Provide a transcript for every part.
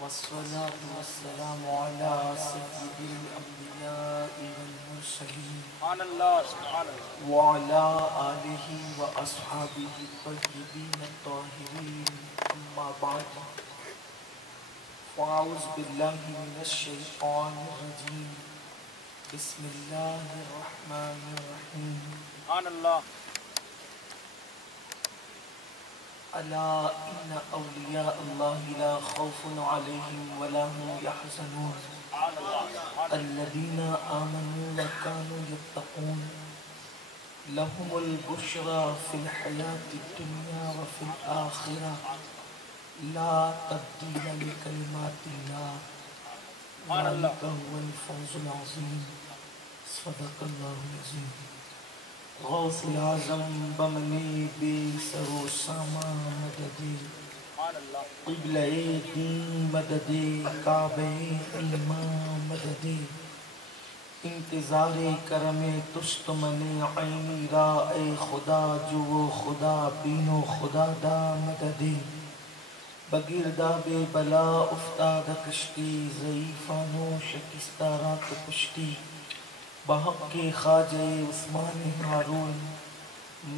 والصلاة والسلام على سيد الأنبياء والمرسلين وعلى آله وأصحابه الطيبين الطاهرين أما بعد فأعوذ بالله من الشيطان الرجيم بسم الله الرحمن الرحيم ألا إن أولياء الله لا خوف عليهم ولا هم يحزنون الذين آمنوا وكانوا يتقون لهم البشرى في الحياة الدنيا وفي الآخرة لا تبديل لكلمات الله ذلك هو الفوز العظيم صدق الله العظيم غوث اعظم بمنی بے سر و ساما مددی قبلہ دین مددی کعبہ ایمان مددی انتظار کرم تست من عینی را اے خدا جو خدا بین و خدا دا مددی بگرداب بلا افتاد کشتی ضعیفانو شکستہ رات پشتی بحق کے خواجہ عثمان ہارون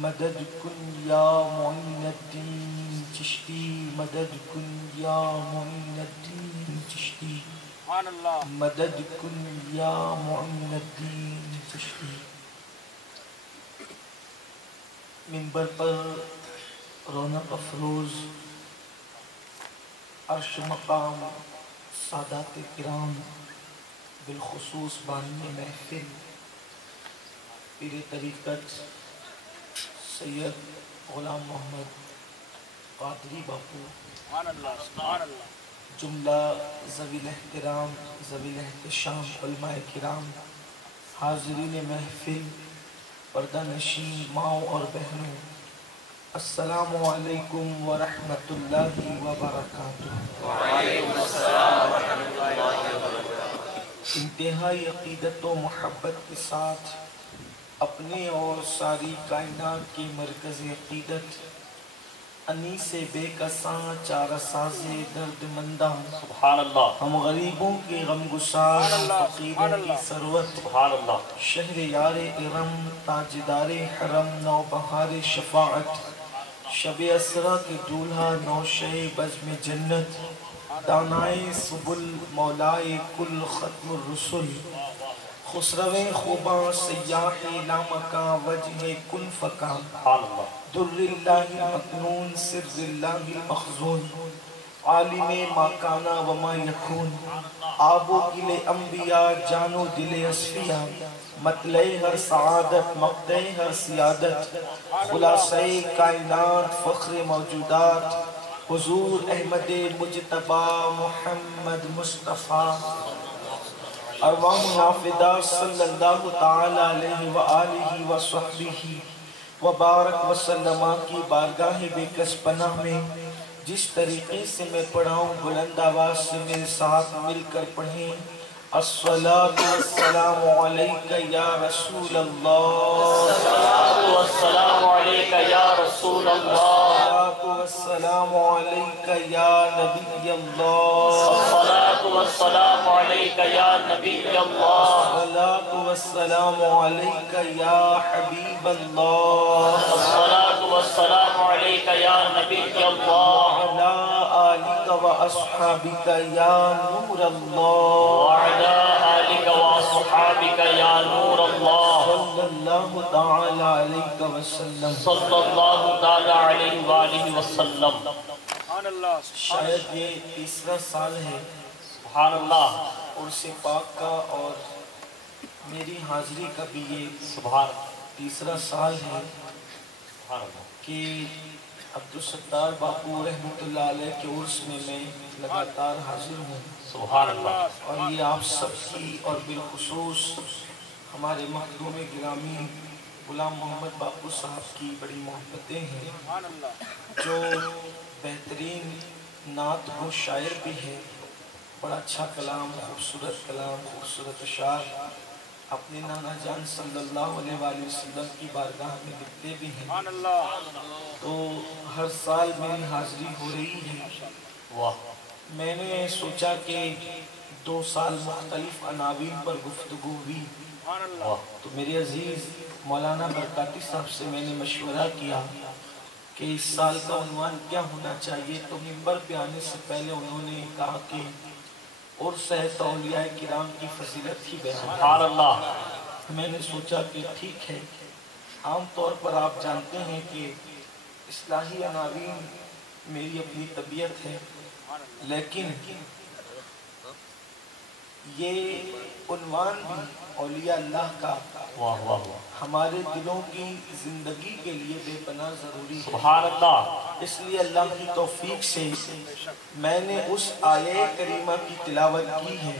مدد کن یا معین الدین چشتی مدد کن یا معین الدین چشتی مدد کن یا معین الدین چشتی منبر پر رونق افروز عرش مقام سادات کرام بالخصوص بانی محفل پیر طریقت سید غلام محمد قادری باپو جملہ ذوی الاحترام ذوی الاحتشام علماء کرام حاضرین محفل پردہ نشین ماؤں اور بہنوں السلام علیکم ورحمۃ اللہ وبرکاتہ وعلیکم السلام ورحمۃ اللہ وبرکاتہ۔ انتہائی عقیدت و محبت کے ساتھ اپنے اور ساری کائنات کی مرکز عقیدت انیس بے کساں چارہ ساز درد منداں سبحان اللہ، ہم غریبوں کے غم گسار فقیروں کی ثروت سبحان اللہ، شہر یار ارم تاجدار حرم نوبہار شفاعت شب اسرا کے دولہا نوشہ بزم جنت دانائے سبل مولائے کل ختم الرسل خسرو خوباں سیاح لامکاں وجہ کن فکاں سبحان اللہ، در اللہ مکنون سر اللہ مخزون عالم ما کانا وما یکون آب و گل انبیاء جان و دل اصفیاء مطلع ہر سعادت مقطع ہر سیادت خلاصہ کائنات فخر موجودات حضور احمد مجتبی محمد مصطفیٰ ارواح نافدہ صلی اللہ تعالی علیہ وآلہ وصحبہ وبارک وسلم کی بارگاہ بے کس پناہ میں جس طریقے سے میں پڑھاؤں بلند آواز سے میرے ساتھ مل کر پڑھیں الصلاة والسلام علیک یا رسول اللہ الصلاۃ والسلام علیک یا رسول اللہ، الصلاة والسلام علیک یا نبی اللہ الصلاۃ والسلام علیک یا نبی اللہ، الصلاة والسلام علیک یا حبیب اللہ الصلاۃ والسلام علیک یا نبی اللہ، وعلى آلك وأصحابك يا نور الله وعلى آلک واصحابک یا نور اللہ، صلى الله تعالى عليك وسلم صلی اللہ تعالی علیہ وآلہ وسلم۔ شاید یہ تیسرا سال ہے سبحان اللہ، عرس پاک کا اور میری حاضری کا بھی یہ سبحان تیسرا سال ہے اللہ، کہ عبدالستار باپو رحمۃ اللہ علیہ کے عرس میں میں لگاتار حاضر ہوں سبحان اللہ، اور یہ آپ سب کی اور بالخصوص ہمارے مخدوم گرامی غلام محمد باپو صاحب کی بڑی محبتیں ہیں جو بہترین نعت و شاعر بھی ہے، بڑا اچھا کلام، خوبصورت اشعار اپنے نانا جان صلی اللہ علیہ وآلہ وسلم کی بارگاہ میں لکھتے بھی ہیں۔ تو ہر سال میری حاضری ہو رہی ہے، واہ، میں نے سوچا کہ 2 سال مختلف عناوین پر گفتگو ہوئی تو میرے عزیز مولانا برکاتی صاحب سے میں نے مشورہ کیا کہ اس سال کا عنوان کیا ہونا چاہیے، تو منبر پہ آنے سے پہلے انہوں نے کہا کہ عرس ہے تو اولیاء کرام کی فضیلت ہی بیان۔ سبحان اللہ۔ میں نے سوچا کہ ٹھیک ہے، عام طور پر آپ جانتے ہیں کہ اصلاحی عناوین میری اپنی طبیعت ہے، لیکن یہ عنوان بھی اولیاء اللہ کا واہ واہ ہمارے دلوں کی زندگی کے لیے بے پناہ ضروری ہے۔ سبحان اللہ۔ اس لیے اللہ کی توفیق سے میں نے اس آیہ کریمہ کی تلاوت کی ہے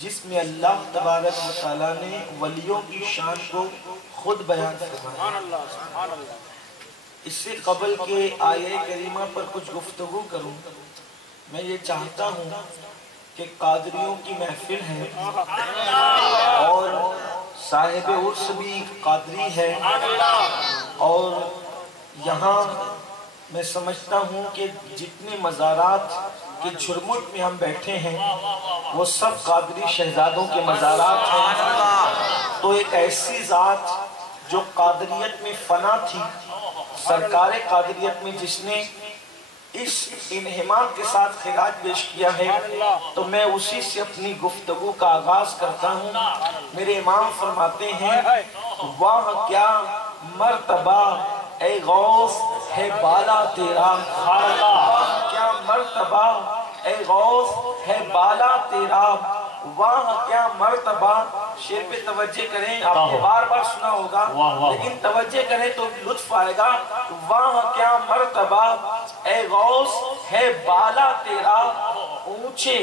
جس میں اللہ تبارک و تعالیٰ نے ولیوں کی شان کو خود بیان فرمایا۔ اس سے قبل کہ آیہ کریمہ پر کچھ گفتگو کروں، میں یہ چاہتا ہوں کہ قادریوں کی محفل ہے اور صاحب عرس بھی قادری ہے، اور یہاں میں سمجھتا ہوں کہ جتنے مزارات کے جھرمٹ میں ہم بیٹھے ہیں وہ سب قادری شہزادوں کے مزارات ہیں۔ تو ایک ایسی ذات جو قادریت میں فنا تھی، سرکار قادریت میں جس نے اس انہماک کے ساتھ خراج پیش کیا ہے، تو میں اسی سے اپنی گفتگو کا آغاز کرتا ہوں۔ میرے امام فرماتے ہیں واہ کیا مرتبہ اے غوث ہے بالا تیرا، واہ کیا مرتبہ اے غوث ہے بالا تیرا، واہ کیا مرتبہ۔ شیر پہ توجہ کریں، آپ نے بار بار سنا ہوگا لیکن توجہ کریں تو لطف آئے گا۔ واہ کیا مرتبہ اے غوث ہے بالا تیرا، اونچے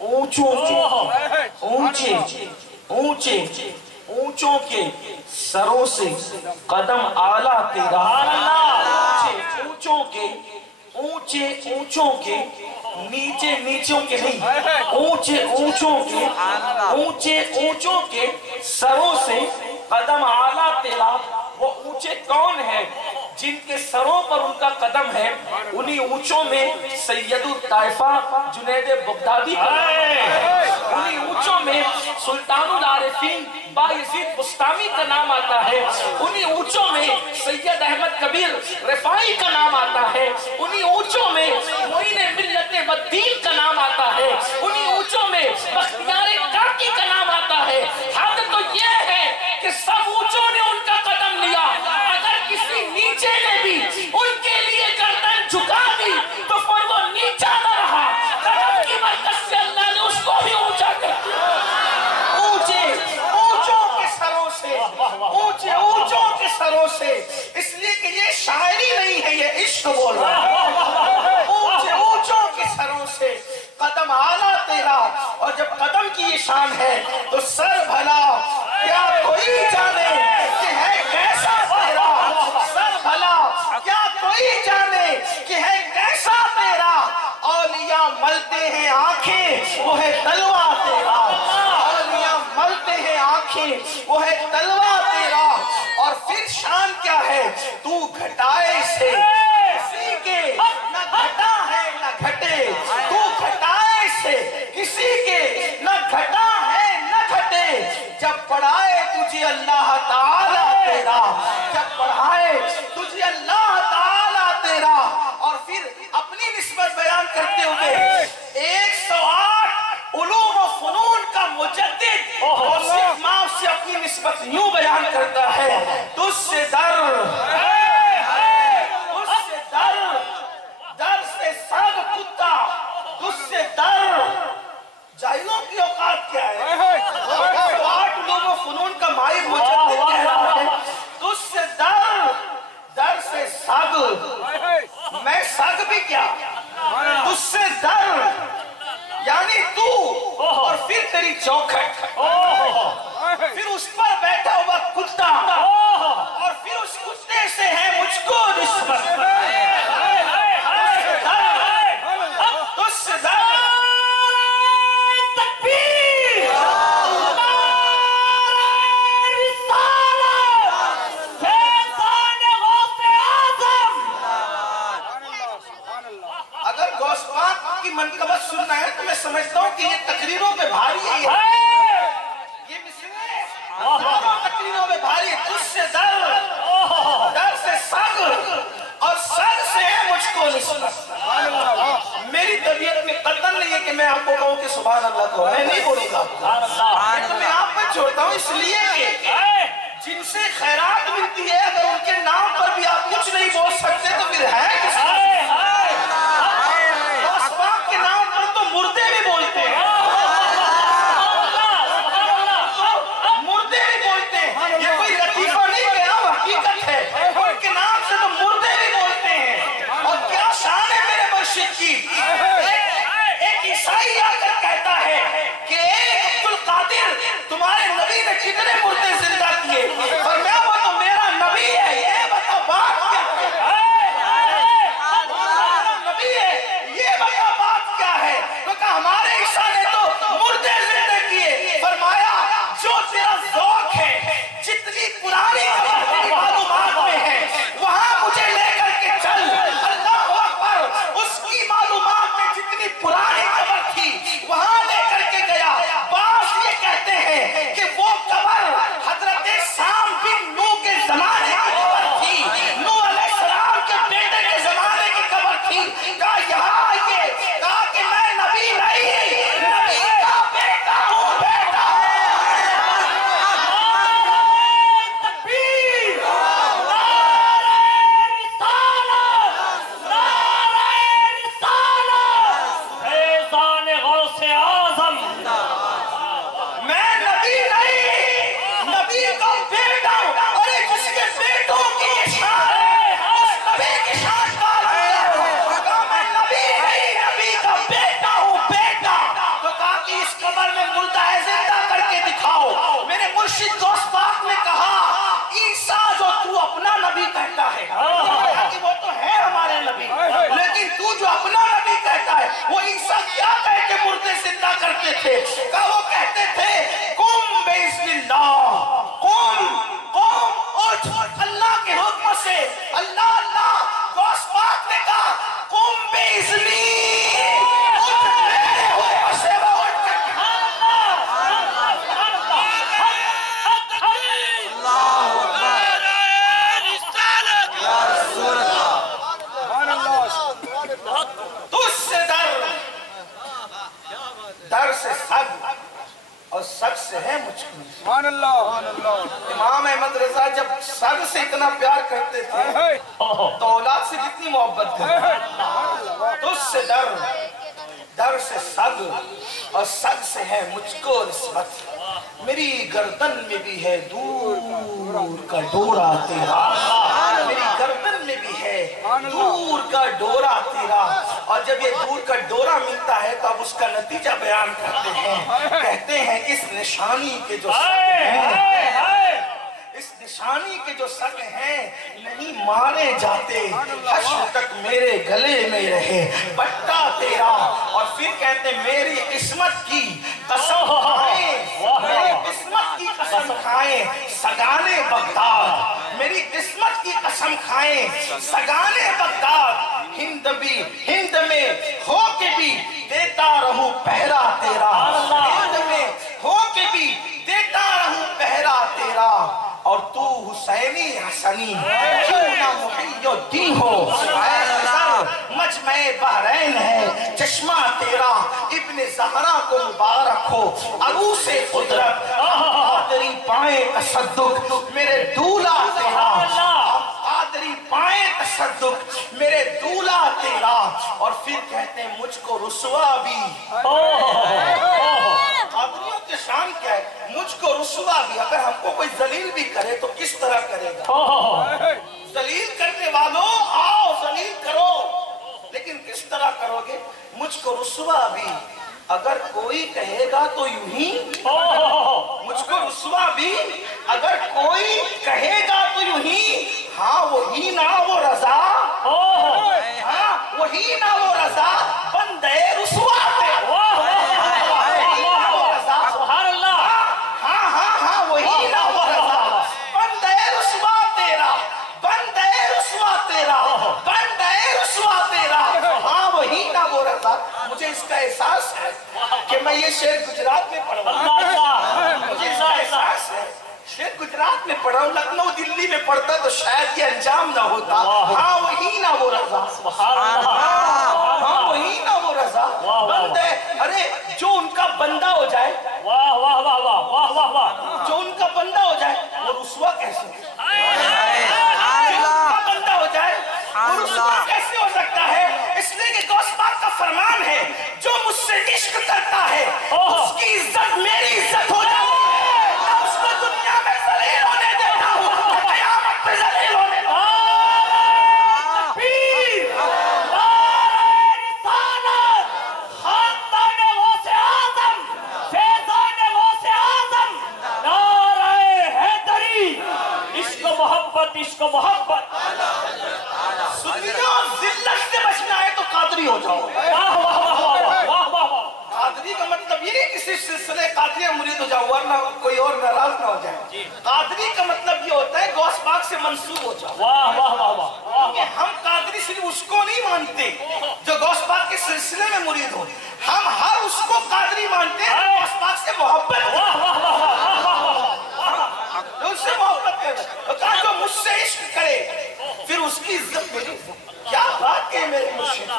اونچوں کے اونچے اونچے اونچوں کے سروں سے قدم اعلیٰ تیرا، اونچے اونچوں کے اونچے اونچوں کے نیچے نیچوں کے نہیں، اونچے اونچوں کے اونچے اونچوں کے سروں سے قدم اعلیٰ تیرا۔ وہ اونچے کون ہیں؟ جن کے سروں پر ان کا قدم ہے، انہی اونچوں میں سید الطائفہ جنید بغدادی کا نام ہے، انہی اونچوں میں سلطان العارفین بایزید بستامی کا نام آتا ہے، انہی اونچوں میں سید احمد کبیر رفاعی کا نام آتا ہے، انہی اونچوں میں معین ملت والدین کا نام آتا ہے، انہی اونچوں میں بختیار کاکی کا نام آتا ہے۔ حد تو یہ ہے کہ سب اونچوں نے ان کا قدم لیا، اگر کسی نیچے نے بھی ان کے لیے گردن جھکا دی تو پھر وہ نیچا نہ رہا، قدم کی برکت سے اللہ نے اس کو بھی اونچا کر دیا۔ اونچے اونچوں کے سروں سے، اونچے اونچوں کے سروں سے، اس لیے کہ یہ شاعری نہیں ہے، یہ عشق بول رہا ہے۔ اونچے اونچوں کے سروں سے قدم اعلیٰ تیرا، اور جب قدم کی یہ شان ہے تو سر بھلا کیا کوئی جانے کہ ہے کیسا تیرا، سر بھلا کیا کوئی جانے کہ ہے کیسا تیرا، اولیاء ملتے ہیں آنکھیں وہ ہے تلوہ تیرا، اولیاء ملتے ہیں آنکھیں وہ ہے تلوہ تیرا۔ اور پھر شان کیا ہے؟ تو گھٹائے سے کسی کے نہ گھٹا ہے نہ گھٹے، تو گھٹائے سے کسی کے نہ گھٹا ہے نہ گھٹے، جب پڑھائے تجھے اللہ تعالیٰ تیرا، جب پڑھائے تجھے اللہ تعالیٰ تیرا۔ اور پھر اپنی نسبت بیان کرتے ہوئے 108 علوم و فنون کا مجدد اور صرف ماں سے اپنی نسبت یوں بیان کرتا ہے، تجھ سے در در سے سگ کتا، تجھ سے در، جاہلوں کی اوقات کیا ہے؟ 108 علوم و فنون کا ماہر مجدد کہہ رہا ہے تجھ سے در، در سے سگ، میں سگ بھی کیا، تجھ سے در یعنی تو، اور پھر تیری چوکھٹ، پھر اس پر بیٹھا ہوا کتا، اور پھر اس کتے سے ہے مجھ کو نسبت، تجھ سے در मनकबत सुनना है तो मैं समझता हूँ कि ये तकरीरों पे भारी है, ये मिसरें हजारों तकरीरों में भारी है। तुझसे दर से सग और सग से है मुझको निस्बत। मेरी तबीयत में कदर नहीं है कि मैं आपको कहूँ कि सुभान अल्लाह को, मैं नहीं बोलूंगा, तो मैं आप पर छोड़ता हूँ इसलिए कि जिनसे खैरात मिलती है अगर उनके नाम पर भी आप कुछ नहीं बोल सकते तो फिर है के नाम पर तो मुर्दे भी बोलते हैं, मुर्दे भी बोलते हैं। ये कोई लतीफा नहीं कहा, हकीकत है। उनके नाम से तो मुर्दे भी बोलते हैं। और क्या शान है मेरे मुर्शिद की। एक ईसाई आकर कहता है कि अब्दुल कादिर तुम्हारे नबी ने कितने मुर्दे जिंदा किए, और मैं वो तो मेरा नबी है, ये बता बात क्या है, नबी है ये बता बात क्या है। तो कहा हमारे ईसा ने तो मुर्दे जिंदा किए। फरमाया जो तेरा ज़ौक़ है, जितनी पुरानी मालूमात में है वहां मुझे लेकर के चल। अल्लाहु अकबर, उसकी मालूमात में जितनी पुरानी खबर थी वहां लेकर के गया। बास ये कहते हैं कि वो कबर हजरत साम बिन नूह के जमाने की कबर थी, नूह अलैहिस्सलाम के बेटे के जमाने की कबर थी। कहा यहाँ आइए, कहा कि मैं नबी नहीं, नबी का बेटा हूँ, बेटा। मैं नबी नहीं, नबी का बेटा हूँ। अरे जिसके बेटों की शान है उस नबी की शान का कहा मैं नबी नहीं, नबी का बेटा हूँ, बेटा। तो कहा कि इस कब्र में मुर्दा है, जिंदा करके दिखाओ। मेरे मुर्शिद गौस पाक ने कहा ईसा जो तू अपना नबी कहता है, कि वो तो है हमारे नबी, लेकिन तू जो अपना नबी कहता है वो ईसा क्या कह के मुर्दे जिंदा करते थे। कहा वो कहते थे कुम बिइज़्निल्लाह, कुम उठ अल्लाह के हुक्म से। अल्लाह अल्लाह गौस पाक ने कहा कुम बिइज़्नी, उठ मेरे हुक्म से वो उठ तुझसे दर से सग और सग से है मुझको। सुभान अल्लाह। इमाम अहमद रजा जब सग से इतना प्यार करते थे तो औलाद से कितनी मोहब्बत करते। तुझसे दर से सग और सग से है मुझको निस्बत। मेरी गर्दन में भी है दूर का डोरा तेरा, मेरी गर्दन में भी है दूर का डोरा तेरा। और जब ये दूर का डोरा मिलता है तो अब उसका नतीजा बयान करते हैं। कहते हैं इस निशानी के जो इस निशानी के जो सग हैं नहीं मारे जाते, हश्र तक मेरे गले में रहे बट्टा तेरा। और फिर कहते मेरी किस्मत की कसम खाए, मेरी किस्मत की कसम खाए सगाने बगदाद, मेरी किस्मत की कसम खाए सगाने बगदाद। हिंद में हो के भी देता रहूं पहरा तेरा, हिंद में हो के भी देता रहूं पहरा तेरा। और तू हुसैनी हसनी क्यों ना मुहियुद्दीन हो, मजमे बहरैन है चश्मा तेरा। इब्ने ज़हरा को मुबारक हो अरूसे कुदरत, आदरी पाए तसद्दुक मेरे दूल्हा तेरा, आदरी पाए तसद्दुक मेरे दूल्हा तेरा। और फिर कहते हैं मुझको रुसवा भी, आदमियों की शान क्या है, मुझको रुसवा भी। अगर हमको कोई जलील भी करे तो किस तरह करेगा। जलील करने वालों आओ जलील करो, लेकिन किस तरह करोगे। मुझको रुसवा भी अगर कोई कहेगा तो यूं ही, मुझको रुसवा भी अगर कोई कहेगा तो यूं ही। हाँ वही ना वो रजा, हाँ वही ना वो रजा बंदे रुसवा थे। रज़ा, मुझे इसका एहसास है कि मैं ये शेर गुजरात में पढ़ रहा हूँ, मुझे इसका एहसास है शेर गुजरात में पढ़ा हूँ, लखनऊ दिल्ली में पढ़ता तो शायद ये अंजाम ना होता। हाँ वही ना वो रज़ा, हाँ वही ना वो रज़ा बंदे, अरे जो उनका बंदा हो जाए, वाह वाह वाह वाह वाह वाह वाह, जो उनका बंदा हो जाए वो रुस्वा कैसे, जो उनका बंदा हो जाए वो रुस्वा कैसे हो सकता है? इसलिए कि गौस पाक का फरमान है, जो मुझसे इश्क करता है उसकी इज्जत मेरी इज्जत हो जाती है, मैं उसको दुनिया में ज़लील होने देता हूँ, क़यामत में ज़लील होने देता हूँ। इश्क मोहब्बत, सुनियो, जिल्लत से बचना है तो कादरी हो जाओ। वाह वाह वाह वाह वाह वाह। कादरी का मतलब ये नहीं कि सिर्फ सिलसिले कादरी मुरीद हो जाओ वरना कोई और नाराज ना हो जाए। कादरी का मतलब ये होता है गौस पाक से मंसूब हो जाओ। वाह वाह वाह वाह। हम कादरी सिर्फ उसको नहीं मानते जो गौस पाक के सिलसिले में मुरीद हो, हम हर उसको कादरी मानते हैं गौस पाक से मोहब्बत, उससे मोहब्बत करे, कहा जो मुझसे इश्क करे फिर उसकी इज्जत मेरी। क्या बात है मेरे मुर्शिद,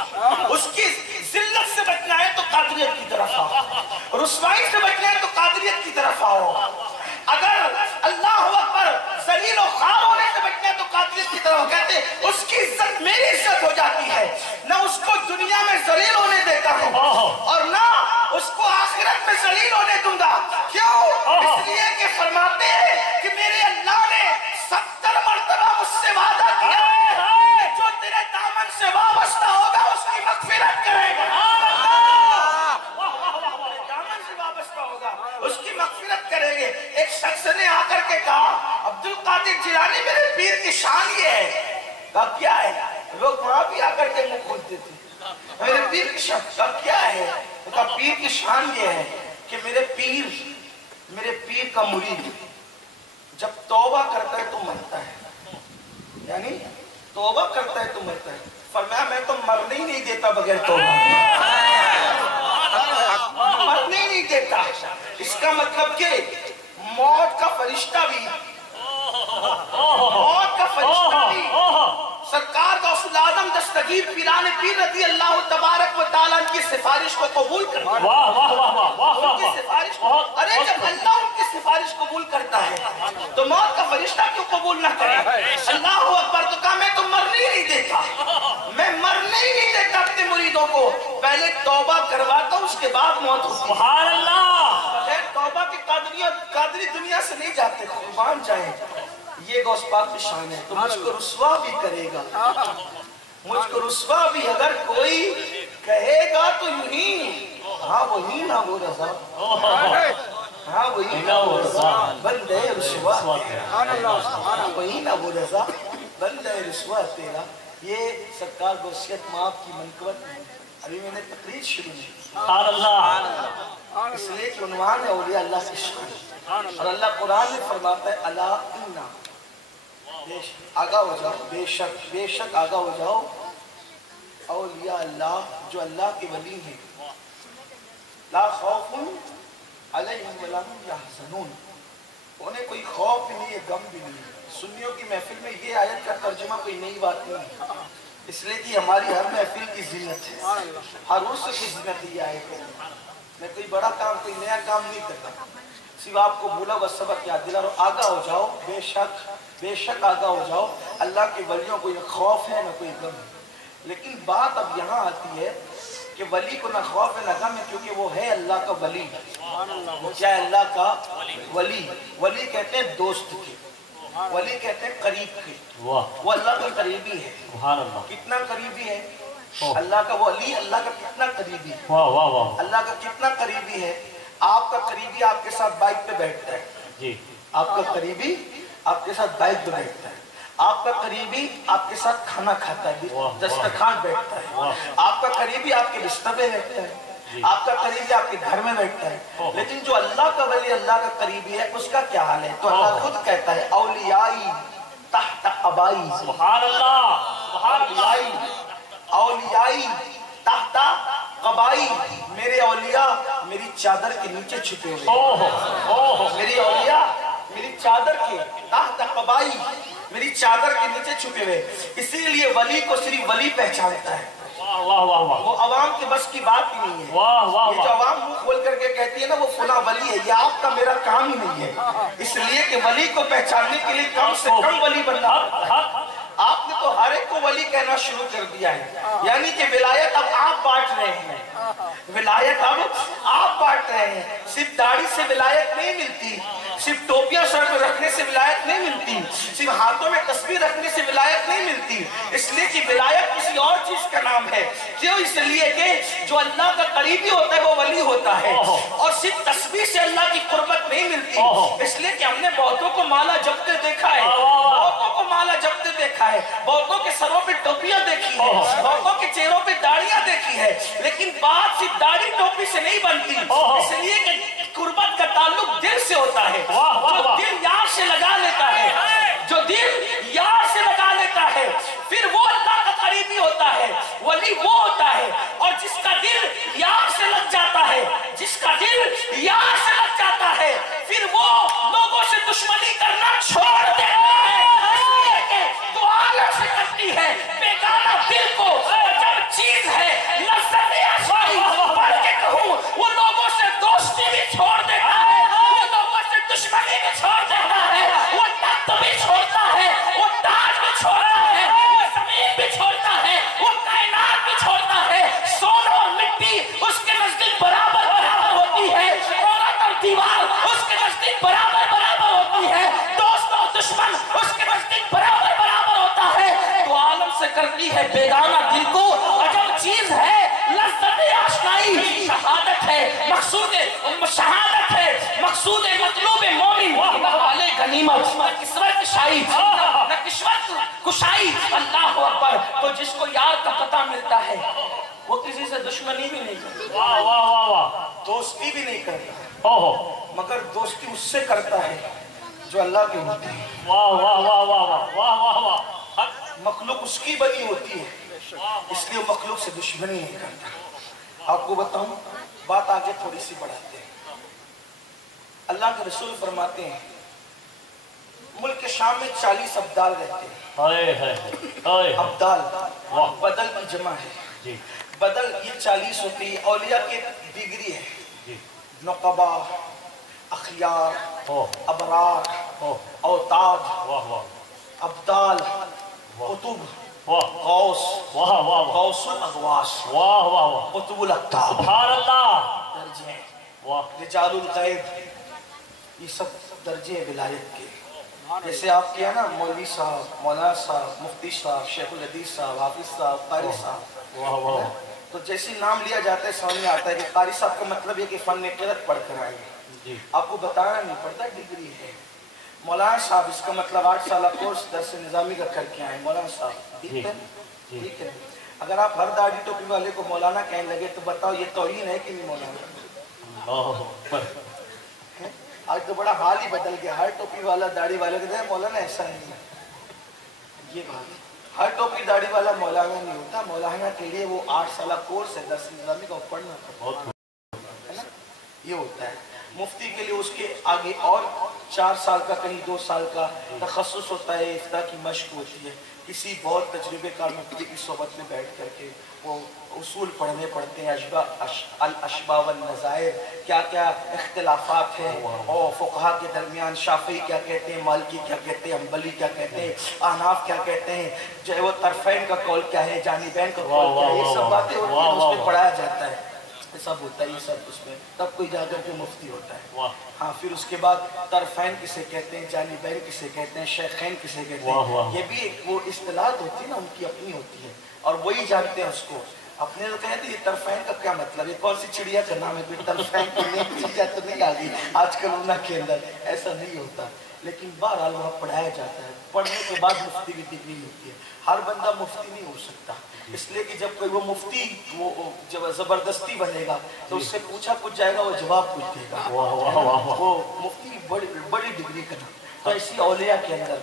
उसकी जिल्लत से बचना है तो कादरियत की तरफ आओ, रुस्वाई से बचना है तो कादरियत की तरफ आओ, अगर अल्लाह अकबर जलील और खार होने से बचना है तो कादरियत की तरफ। कहते उसकी इज्जत मेरी इज्जत हो जाती है, ना उसको दुनिया में जलील होने देता हूँ और ना उसको आखिरत में जलील होने दूंगा। क्यों? इसलिए कि फरमाते हैं कि मेरे अल्लाह ने 70 मरतबा मुझसे वादा किया है, जो तेरे दामन से वाबस्ता होगा उसकी मगफिरत करेगा, दामन से वाबस्ता होगा उसकी मगफिरत करेंगे। एक शख्स ने आकर के कहा, अब्दुल कादिर जिलानी मेरे पीर की शान ये है। कहा क्या है? लोग वहां भी आकर के मुंह खोलते थे, मेरे पीर की शान। कहा क्या है? कहा पीर की शान ये है कि मेरे पीर का मुरीद जब तौबा करता है तो मरता है, यानी तौबा करता है तो मरता है। फरमाया मैं तो मरने ही नहीं देता बगैर तौबा, मरने ही नहीं देता। इसका मतलब कि मौत का फरिश्ता भी सरकार गौसुल आज़म दस्तगीर पीराने पीर रज़ी अल्लाह तबारक व तआला की सिफारिश को कबूल करता है। वाह वाह वाह वाह वाह। उनकी सिफारिश, अरे जब अल्लाह उनकी सिफारिश कबूल करता है तो मौत का फरिश्ता क्यों कबूल ना करे? अल्लाह अकबर। तो कहा मैं तो मरने ही नहीं देता, मैं मरने ही नहीं देता अपने मुरीदों को, पहले तौबा करवाता हूँ उसके बाद मौत होती है। सुभान अल्लाह। बगैर तौबा के कादरी दुनिया से नहीं जाते, कुर्बान जाए। ये गौस पाक की शान है। तो मुझको रुस्वा भी करेगा, मुझको रुस्वा भी अगर कोई कहेगा तो यूं ही, हाँ वही ना वो रज़ा, हाँ वही ना वो रज़ा बंदे रुस्वा, वही ना वो रज़ा बंदे रुस्वा तेरा। ये सरकार गौसियत माफ की मनकबत। अभी मैंने तकरीर शुरू की, इसलिए कि उन्वान है औलिया अल्लाह की शान, और अल्लाह कुरान में फरमाता है अला इन्ना, आगा हो जाओ, बेशक बेशक आगा हो जाओ, औलिया अल्लाह जो अल्लाह के वली हैं, ला खौफुन अलैहिम वला हुम यहज़नून, उन्हें कोई खौफ भी नहीं है, गम भी नहीं है। सुन्नियों की महफिल में ये आयत का तर्जुमा कोई नई बात नहीं है, इसलिए कि हमारी हर महफिल की जीनत है, हर उर्स की जीनत ये आयत है। मैं कोई बड़ा काम, कोई नया काम नहीं करता, सिर्फ आपको भूला व सबक याद दिला। आगा हो जाओ, बेशक बेशक आगा हो जाओ, अल्लाह के वलियों को न खौफ है न कोई गम है। लेकिन बात अब यहाँ आती है कि वली को न खौफ है न गम है, क्योंकि वो है अल्लाह का वली। वो क्या है? अल्लाह का वली। वली कहते हैं दोस्त के, वली कहते हैं करीब के, वो अल्लाह का करीबी है। कितना करीबी है अल्लाह का वली? अल्लाह का कितना करीबी है? अल्लाह का कितना करीबी है? आपका करीबी आपके साथ बाइक पे बैठता है जी, आपका करीबी आपके साथ बाइक पे बैठता है, आपका करीबी आपके साथ खाना खाता है, दस्तरखान बैठता है, आपका करीबी आपके बिस्तर पे बैठता है, आपका करीबी आपके घर में बैठता है। लेकिन जो अल्लाह का वली, अल्लाह का करीबी है, उसका क्या हाल है? तो अल्लाह खुद कहता है औलियाई तहत अबाई, सुभान अल्लाह, सुभान अल्लाह, औलियाई तहत कबाई, मेरे औलिया मेरी चादर के नीचे छुपे हुए। मेरी औलिया मेरी चादर के ताहत कबाई, मेरी चादर के नीचे छुपे हुए। इसीलिए वली को सिर्फ वली पहचानता है। वाह वाह वाह, वो अवाम के बस की बात ही नहीं है। वाह वाह ये जो अवाम मुंह खोल करके कहती है ना वो फुला वली है, ये आपका मेरा काम ही नहीं है। इसलिए कि वली को पहचानने के लिए कम से कम वली बनना पड़ता है। आपने तो हर एक को वली कहना शुरू कर दिया है, यानी कि विलायत अब आप बांट रहे हैं। विलायत अब आप बांट रहे हैं। सिर्फ दाढ़ी से विलायत नहीं मिलती, सिर्फ टोपियां सर पर रखने से विलायत नहीं मिलती, सिर्फ हाथों में तस्बीह रखने से विलायत नहीं मिलती। इसलिए कि विलायत किसी और चीज का नाम है। क्यों? इसलिए कि जो अल्लाह का करीबी होता है वो वली होता है, और सिर्फ तस्बीह से अल्लाह की कुर्बत नहीं मिलती। इसलिए कि हमने बहुतों को माला जपते देखा है, बहुतों को माला जपते देखा है, बहुतों के सरों पे टोपियां देखी है, बहुतों के चेहरों पे दाढ़ियां देखी है, लेकिन बात सिर्फ दाढ़ी टोपी से नहीं बनती। इसलिए कि कुर्बत का ताल्लुक दिल से होता है। जो दिल यार से लगा लेता है, जो दिल यार से लगा लेता है, फिर वो अल्लाह का करीबी होता है, वली वो होता है। और जिसका दिल यार से लग जाता है, जिसका दिल यार से लग जाता है, फिर वो लोगों से दुश्मनी करना छोड़ देता है। इसलिए कि तो आलम से करती है बेगाना दिल को अजब चीज है, लज़्ज़त आशनाई पढ़ के कहूं वो लोगों से दोस्ती भी छोड़ देता है, वो लोगों से दुश्मनी भी छोड़ देता है, वो तख्त भी छोड़ता है, वो ताज भी छोड़ता है, वो जमीन भी छोड़ता है, वो कायनात भी छोड़ता है। सोना और मिट्टी उसके नजदीक बराबर बराबर होती है, औरत और दीवार उसके नजदीक बराबर बराबर होती है, दोस्त और दुश्मन उसके नजदीक बराबर बराबर होता है। तो आलम से करती है बेगाना दिल को अजब चीज है, लज़्ज़त आशनाई शहादत है, मकसूद शहादत है, मकसूद मतलूब मोमिन वाले गनीमत न किस्मत कुशाई, न किस्मत कुशाई। अल्लाह अकबर। तो जिसको यार का पता मिलता है वो किसी से दुश्मनी भी नहीं करता, वाह वाह वाह वाह, दोस्ती भी नहीं करता, मगर दोस्ती उससे करता है जो अल्लाह के होते हैं। वाह वाह वाह वाह वाह वाह वाह, मखलूक उसकी बनी होती है, इसलिए मखलूक से दुश्मनी नहीं करता। आपको बताऊं, बात आगे थोड़ी सी बढ़ाते हैं। अल्लाह के रसूल फरमाते हैं मुल्क शाम में 40 अब्दाल रहते हैं। अब्दाल बदल की जमा है। बदल ये 40 होती है। औलिया की डिग्री है, नुक़बा, अखियार, अबरार, औताद, अब्दाल, कुतुब, गौस, गौसुल अगवास, कुतुबुल अक़ताब, सुभान अल्लाह, दर्जे, वाह, रिजालुल गैब, ये सब दर्जे विलायत के। जैसे आप किया ना मौलवी साहब, मौलाना साहब, मुफ्ती साहब, शेखुल हदीस साहब, हाफिज साहब, कारी साहब, वाह वाह, तो जैसे नाम लिया जाता है सामने आता है कि कारी साहब का मतलब है कि फन क़िरात पढ़ कर आए। आपको बताना नहीं पड़ता, डिग्री है। मौलाना साहब इसका मतलब 8 साल कोर्स दर्स निज़ामी का करके आए मौलाना साहब, ठीक है, ठीक है। अगर आप हर दाढ़ी टोपी वाले को मौलाना कहने लगे तो बताओ ये तौहीन है कि नहीं मौलाना? आज तो बड़ा हाल ही बदल गया, हर टोपी वाला दाढ़ी वाले को मौलाना, ऐसा नहीं है। ये बात, हर टोपी दाढ़ी वाला मौलाना नहीं होता। मौलाना के लिए वो 8 साल कोर्स है, दर्स निज़ामी का पढ़ना है ना, ये होता है। मुफ्ती के लिए उसके आगे और 4 साल का, कहीं 2 साल का तखस्सुस होता है, इफ्ता की मश्क होती है। किसी बहुत तजुर्बेकार मुफ्ती की सोबत में बैठ करके वो उसूल पढ़ने पड़ते हैं, अशबा व नज़ायर, क्या क्या इख्तिलाफात हैं और फ़ुक़हा के दरमियान, शाफ़ी क्या कहते हैं, मालिकी क्या कहते हैं, हम्बली क्या कहते हैं, अहनाफ क्या कहते हैं, जो है वो तरफ़ैन का कौल क्या है, जानिबैन का कौल क्या है, ये सब बातें होती हैं, उसमें पढ़ाया जाता है, सब होता है ये सब उसमें। तब कोई जाकर के मुफ्ती होता है। हाँ, फिर उसके बाद तरफ़ैन किसे कहते हैं, जानिबैन किसे कहते हैं, शेखैन किसे कहते हैं, ये भी एक वो इस्तिलाह होती है ना, उनकी अपनी होती है और वही जानते हैं उसको। अपने तो कहते ये तरफ़ैन का क्या मतलब है, कौन सी चिड़िया का नाम है, कोई तरफ़ैन की चिड़िया तो नहीं आ गई आजकल उन्ना के अंदर, ऐसा नहीं होता। लेकिन बहरहाल वहाँ पढ़ाया जाता है, पढ़ने के बाद मुफ्ती की डिग्री मिलती है। हर बंदा मुफ्ती नहीं हो सकता, इसलिए कि जब कोई वो मुफ्ती वो जब ज़बरदस्ती बनेगा तो उससे पूछा कुछ जाएगा, वो जवाब कुछ देगा, वो मुफ्ती बड़ी डिग्री करना। तो ऐसी औलिया के अंदर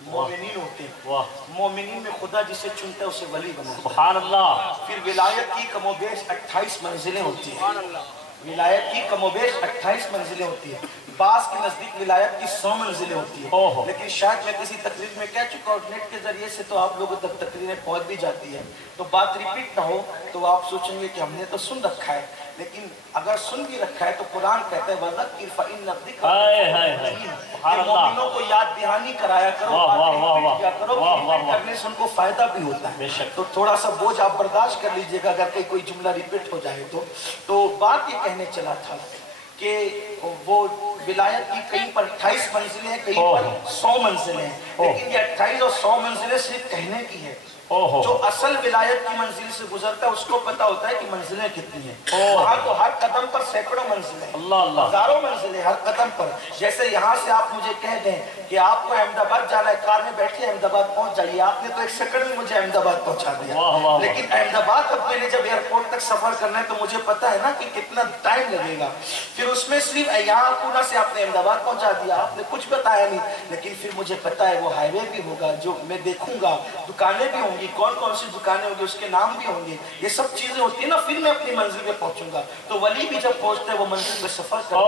مومنین ہوتے ہیں، مومنین میں خدا جسے چنتا ہے اسے ولی بناتا ہے۔ سبحان اللہ۔ پھر ولایت کی کم و بیش 28 منزلیں ہوتی ہیں، ولایت کی کم و بیش 28 منزلیں ہوتی ہیں، بعض کے نزدیک ولایت کی 100 منزلیں ہوتی ہیں، لیکن شاید میں کسی تقریر میں کہہ چکا ہوں، نیٹ کے ذریعے سے تو آپ لوگوں تک تقریریں پہنچ بھی جاتی ہے، تو بات ریپیٹ نہ ہو تو آپ سوچیں گے کہ ہم نے تو سن رکھا ہے، لیکن اگر سن بھی رکھا ہے تو قرآن کہتا ہے وَذَكِّرْ فَإِنَّ الذِّكْرَ، کہ مومنوں کو یاد دہانی کرایا کرو، بات ریپیٹ کیا کرو، ریپیٹ کرنے سے ان کو فائدہ بھی ہوتا ہے۔ تو تھوڑا سا بوجھ آپ برداشت کر لیجئے گا اگر کوئی جملہ ریپیٹ ہو جائے تو بات یہ کہنے چلا تھا کہ وہ ولایت کی کہیں پر 28 منزلیں ہیں، کہیں پر 100 منزلیں ہیں، لیکن یہ 28 اور 100 منزلیں صرف کہنے کی ہے۔ جو اصل ولایت کی منزل سے گزرتا ہے اس کو پتا ہوتا ہے کہ منزلیں کتنی ہیں، وہاں تو ہر قدم پر سینکڑوں منزلیں، ہزاروں منزلیں ہر قدم پر۔ جیسے یہاں سے آپ مجھے کہہ دیں کہ آپ کو احمد آباد جانا ہے، کار میں بیٹھے احمد آباد پہنچ جائیے، آپ نے تو 1 سیکنڈ میں مجھے احمد آباد پہنچا دیا، لیکن احمد آباد اب میں نے جب ایئرپورٹ تک سفر کرنا ہے تو مجھے پتا ہے نا کہ کتنا ٹائم لگے گا، پھر اس میں صرف یہاں پورا سے آپ نے احمد آباد پہنچا دیا، آپ نے کچھ بتایا نہیں، لیکن پھر مجھے پتا ہے وہ ہائی وے بھی ہوگا جو میں دیکھوں گا، دکانیں بھی ہوں گی، کون کون سی دکانیں ہوں گی، اس کے نام بھی ہوں گے، یہ سب چیزیں ہوتی ہیں نا، پھر میں اپنی منزل پہ پہنچوں گا۔ تو ولی بھی جب پہنچتا ہے وہ منزل پہ سفر کرتا ہے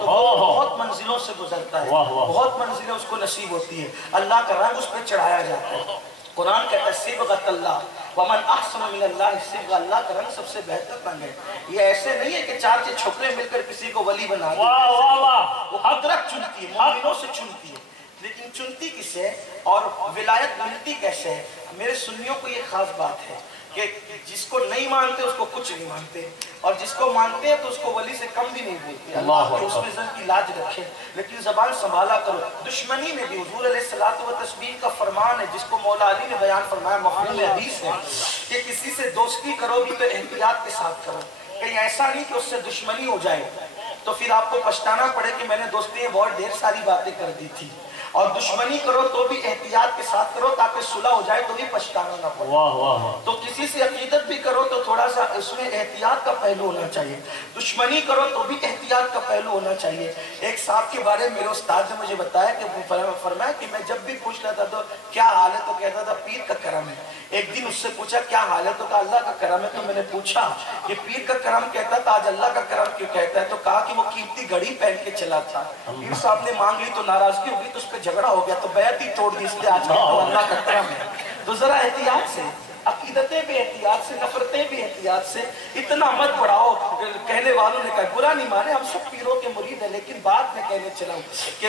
تو وہ بہت منزلوں سے گزرتا ہے، بہت منزلیں اس کو نصیب ہوتی ہے، اللہ کا رنگ اس پہ چڑھایا جاتا ہے۔ قرآن کہتا ہے صبغۃ اللہ ومن احسن من اللہ صبغۃ، اللہ کا رنگ سب سے بہتر رنگ ہے۔ یہ ایسے نہیں ہے کہ 4 چھوکرے مل کر کسی کو ولی بنا دیں، وہ قدرت چنتی ہے، مومنوں سے چنتی ہے، لیکن چنتی کس ہے اور ولایت ملتی کیسے ہے؟ میرے سنیوں کو یہ خاص بات ہے کہ جس کو نہیں مانتے اس کو کچھ نہیں مانتے، اور جس کو مانتے ہیں تو اس کو ولی سے کم بھی نہیں بولتے۔ اللہ کے اس میں زن کی لاج رکھے، لیکن زبان سنبھالا کرو۔ دشمنی میں بھی حضور علیہ الصلوۃ والتسبیح کا فرمان ہے جس کو مولا علی نے بیان فرمایا، مفہوم حدیث ہے کہ کسی سے دوستی کرو گی تو احتیاط کے ساتھ کرو، کہیں ایسا نہیں کہ اس سے دشمنی ہو جائے تو پھر آپ کو پچھتانا پڑے کہ میں نے دوستی میں بہت ڈھیر ساری باتیں کر دی تھی، اور دشمنی کرو تو بھی احتیاط کے ساتھ کرو تاکہ صلح ہو جائے تو بھی پچھتانا نہ پڑے۔ تو کسی سے عقیدت بھی کرو تو تھوڑا سا اس میں احتیاط کا پہلو ہونا چاہیے، دشمنی کرو تو بھی احتیاط کا پہلو ہونا چاہیے۔ ایک صاحب کے بارے میں میرے استاد نے مجھے بتایا کہ فرمایا کہ میں جب بھی پوچھ لیتا تو کیا حال ہے تو کہتا تھا پیر کا کرم ہے۔ ایک دن اس سے پوچھا کیا حال ہے تو کہا اللہ کا کرم ہے، تو میں نے پوچھا کہ پیر کا کرم کہتا تھا آج اللہ کا کرم کیوں کہتا ہے؟ تو کہا کہ وہ قیمتی گھڑی پہن کے چلا تھا، پیر صاحب نے مانگ لی تو ناراضگی ہوگی تو اس پہ جھگڑا ہو گیا تو بیعت ہی توڑ دی، اس لیے آج کہتا ہوں اللہ کا کرم ہے۔ تو ذرا احتیاط سے، عقیدتیں بھی احتیاط سے، نفرتیں بھی احتیاط سے، اتنا مت بڑھاؤ۔ کہنے والوں نے کہا برا نہیں مانے، ہم سب پیروں کے مرید ہیں، لیکن بات میں کہنے چلا ہوں کہ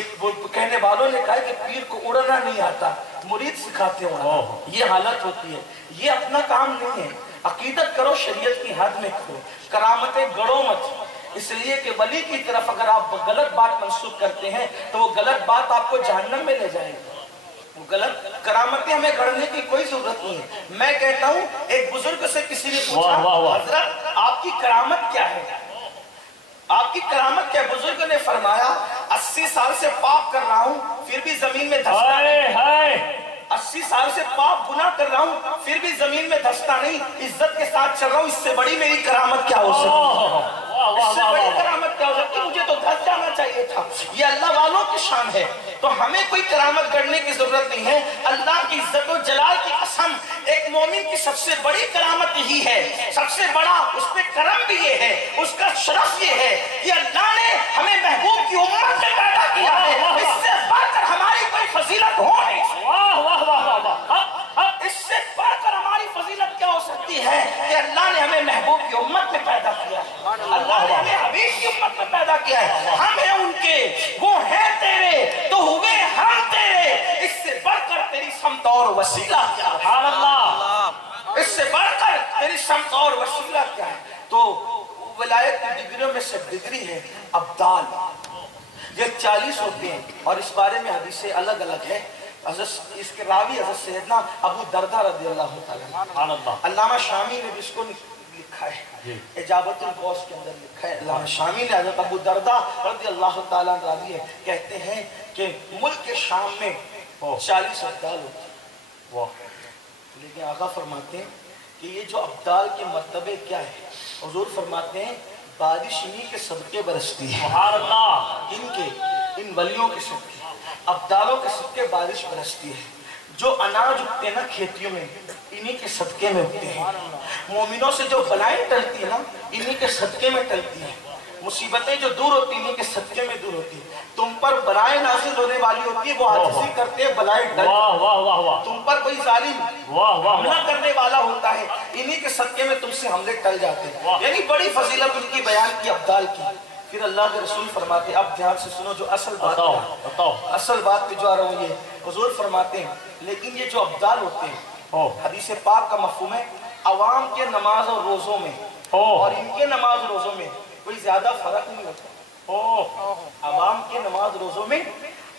کہنے والوں نے کہا کہ پیر کو اڑنا نہیں آتا، مرید سکھاتے ہو، یہ حالت ہوتی ہے، یہ اپنا کام نہیں ہے۔ عقیدت کرو، شریعت کی حد میں کرو، کرامتیں گڑو مت، اس لیے کہ ولی کی طرف اگر آپ غلط بات منسوخ کرتے ہیں تو وہ غلط بات آپ کو جہنم میں لے جائے گی۔ وہ غلط کرامتیں ہمیں گھڑنے کی کوئی ضرورت نہیں ہے۔ میں کہتا ہوں ایک بزرگ سے کسی نے پوچھا حضرت آپ کی کرامت کیا ہے؟ آپ کی کرامت کیا ہے؟ بزرگ نے فرمایا 80 سال سے پاپ کر رہا ہوں پھر بھی زمین میں دھستا نہیں، 80 سال سے پاپ گناہ کر رہا ہوں پھر بھی زمین میں دھستا نہیں، عزت کے ساتھ چل رہا ہوں، اس سے بڑی میری کرامت کیا ہو سکتی؟ اس سے بڑی کرامت کیا ہو سکتی؟ مجھے تو دھس جانا چاہیے تھا۔ یہ اللہ والوں کی شان ہے، تو ہمیں کوئی کرامت کرنے کی ضرورت نہیں ہے۔ اللہ کی عزت و جلال کی قسم، ایک مومن کی سب سے بڑی کرامت یہی ہے، سب سے بڑا اس پہ کرم بھی یہ ہے، اس کا شرف یہ ہے کہ اللہ نے ہمیں محبوب کی امت سے پیدا کیا ہے، اس سے بڑھ کر ہماری کوئی فضیلت ہو نہیں، اس سے بڑھ کر ہماری فضیلت کیا ہو سکتی ہے کہ اللہ نے ہمیں محبوب کی امت میں پیدا کیا ہے، اللہ نے ہمیں حبیب کی امت میں پیدا کیا ہے، ہم ہیں ان کے، وہ ہیں تیرے تو ہوئے ہم تیرے، اس سے بڑھ کر تیری سمت اور وسیلہ کیا ہے؟ سبحان اللہ، اس سے بڑھ کر تیری سمت اور وسیلہ کیا ہے؟ تو ولایت کی ڈگریوں میں سے ڈگری ہے ابدال، یہ 40 ہوتے ہیں اور اس بارے میں حدیثیں الگ الگ ہیں۔ اس کے راوی حضرت سیدنا ابو دردہ رضی اللہ تعالیٰ، علامہ شامی نے بھی اس کو لکھا ہے، اجابت الغوث کے اندر لکھا ہے، علامہ شامی نے حضرت ابو دردہ رضی اللہ تعالیٰ راضی ہے کہتے ہیں کہ ملک شام میں 40 ابدال ہوتے ہیں، لیکن آقا فرماتے ہیں کہ یہ جو ابدال کے مرتبے کیا ہے؟ حضور فرماتے ہیں بارش انہی کے صدقے برستی ہے، ان ولیوں کے صدقے، ابدالوں کے صدقے بارش برستی ہے، جو اناج اگتے نا کھیتیوں میں انہی کے صدقے میں اگتے ہیں، مومنوں سے جو بلائیں ٹلتی ہیں نا انہی کے صدقے میں ٹلتی ہیں، مصیبتیں جو دور ہوتی ہیں انہی کے صدقے میں دور ہوتی ہیں، تم پر بلائیں نازل ہونے والی ہوتی ہے وہ عاجزی کرتے ہیں بلائیں ڈر، تم پر کوئی ظالم حملہ کرنے والا ہوتا ہے انہی کے صدقے میں تم سے حملے ٹل جاتے ہیں، یعنی بڑی فضیلت ان کی بیان کی ابدال کی۔ پھر اللہ کے رسول فرماتے ہیں، اب دھیان سے سنو جو اصل بات ہے، اصل بات پہ جو آ رہا ہوں، یہ حضور فرماتے ہیں لیکن یہ جو ابدال ہوتے ہیں حدیث پاک کا مفہوم ہے عوام کے نماز اور روزوں میں اور ان کے نماز روزوں میں کوئی زیادہ فرق نہیں ہوتا، عوام کے نماز روزوں میں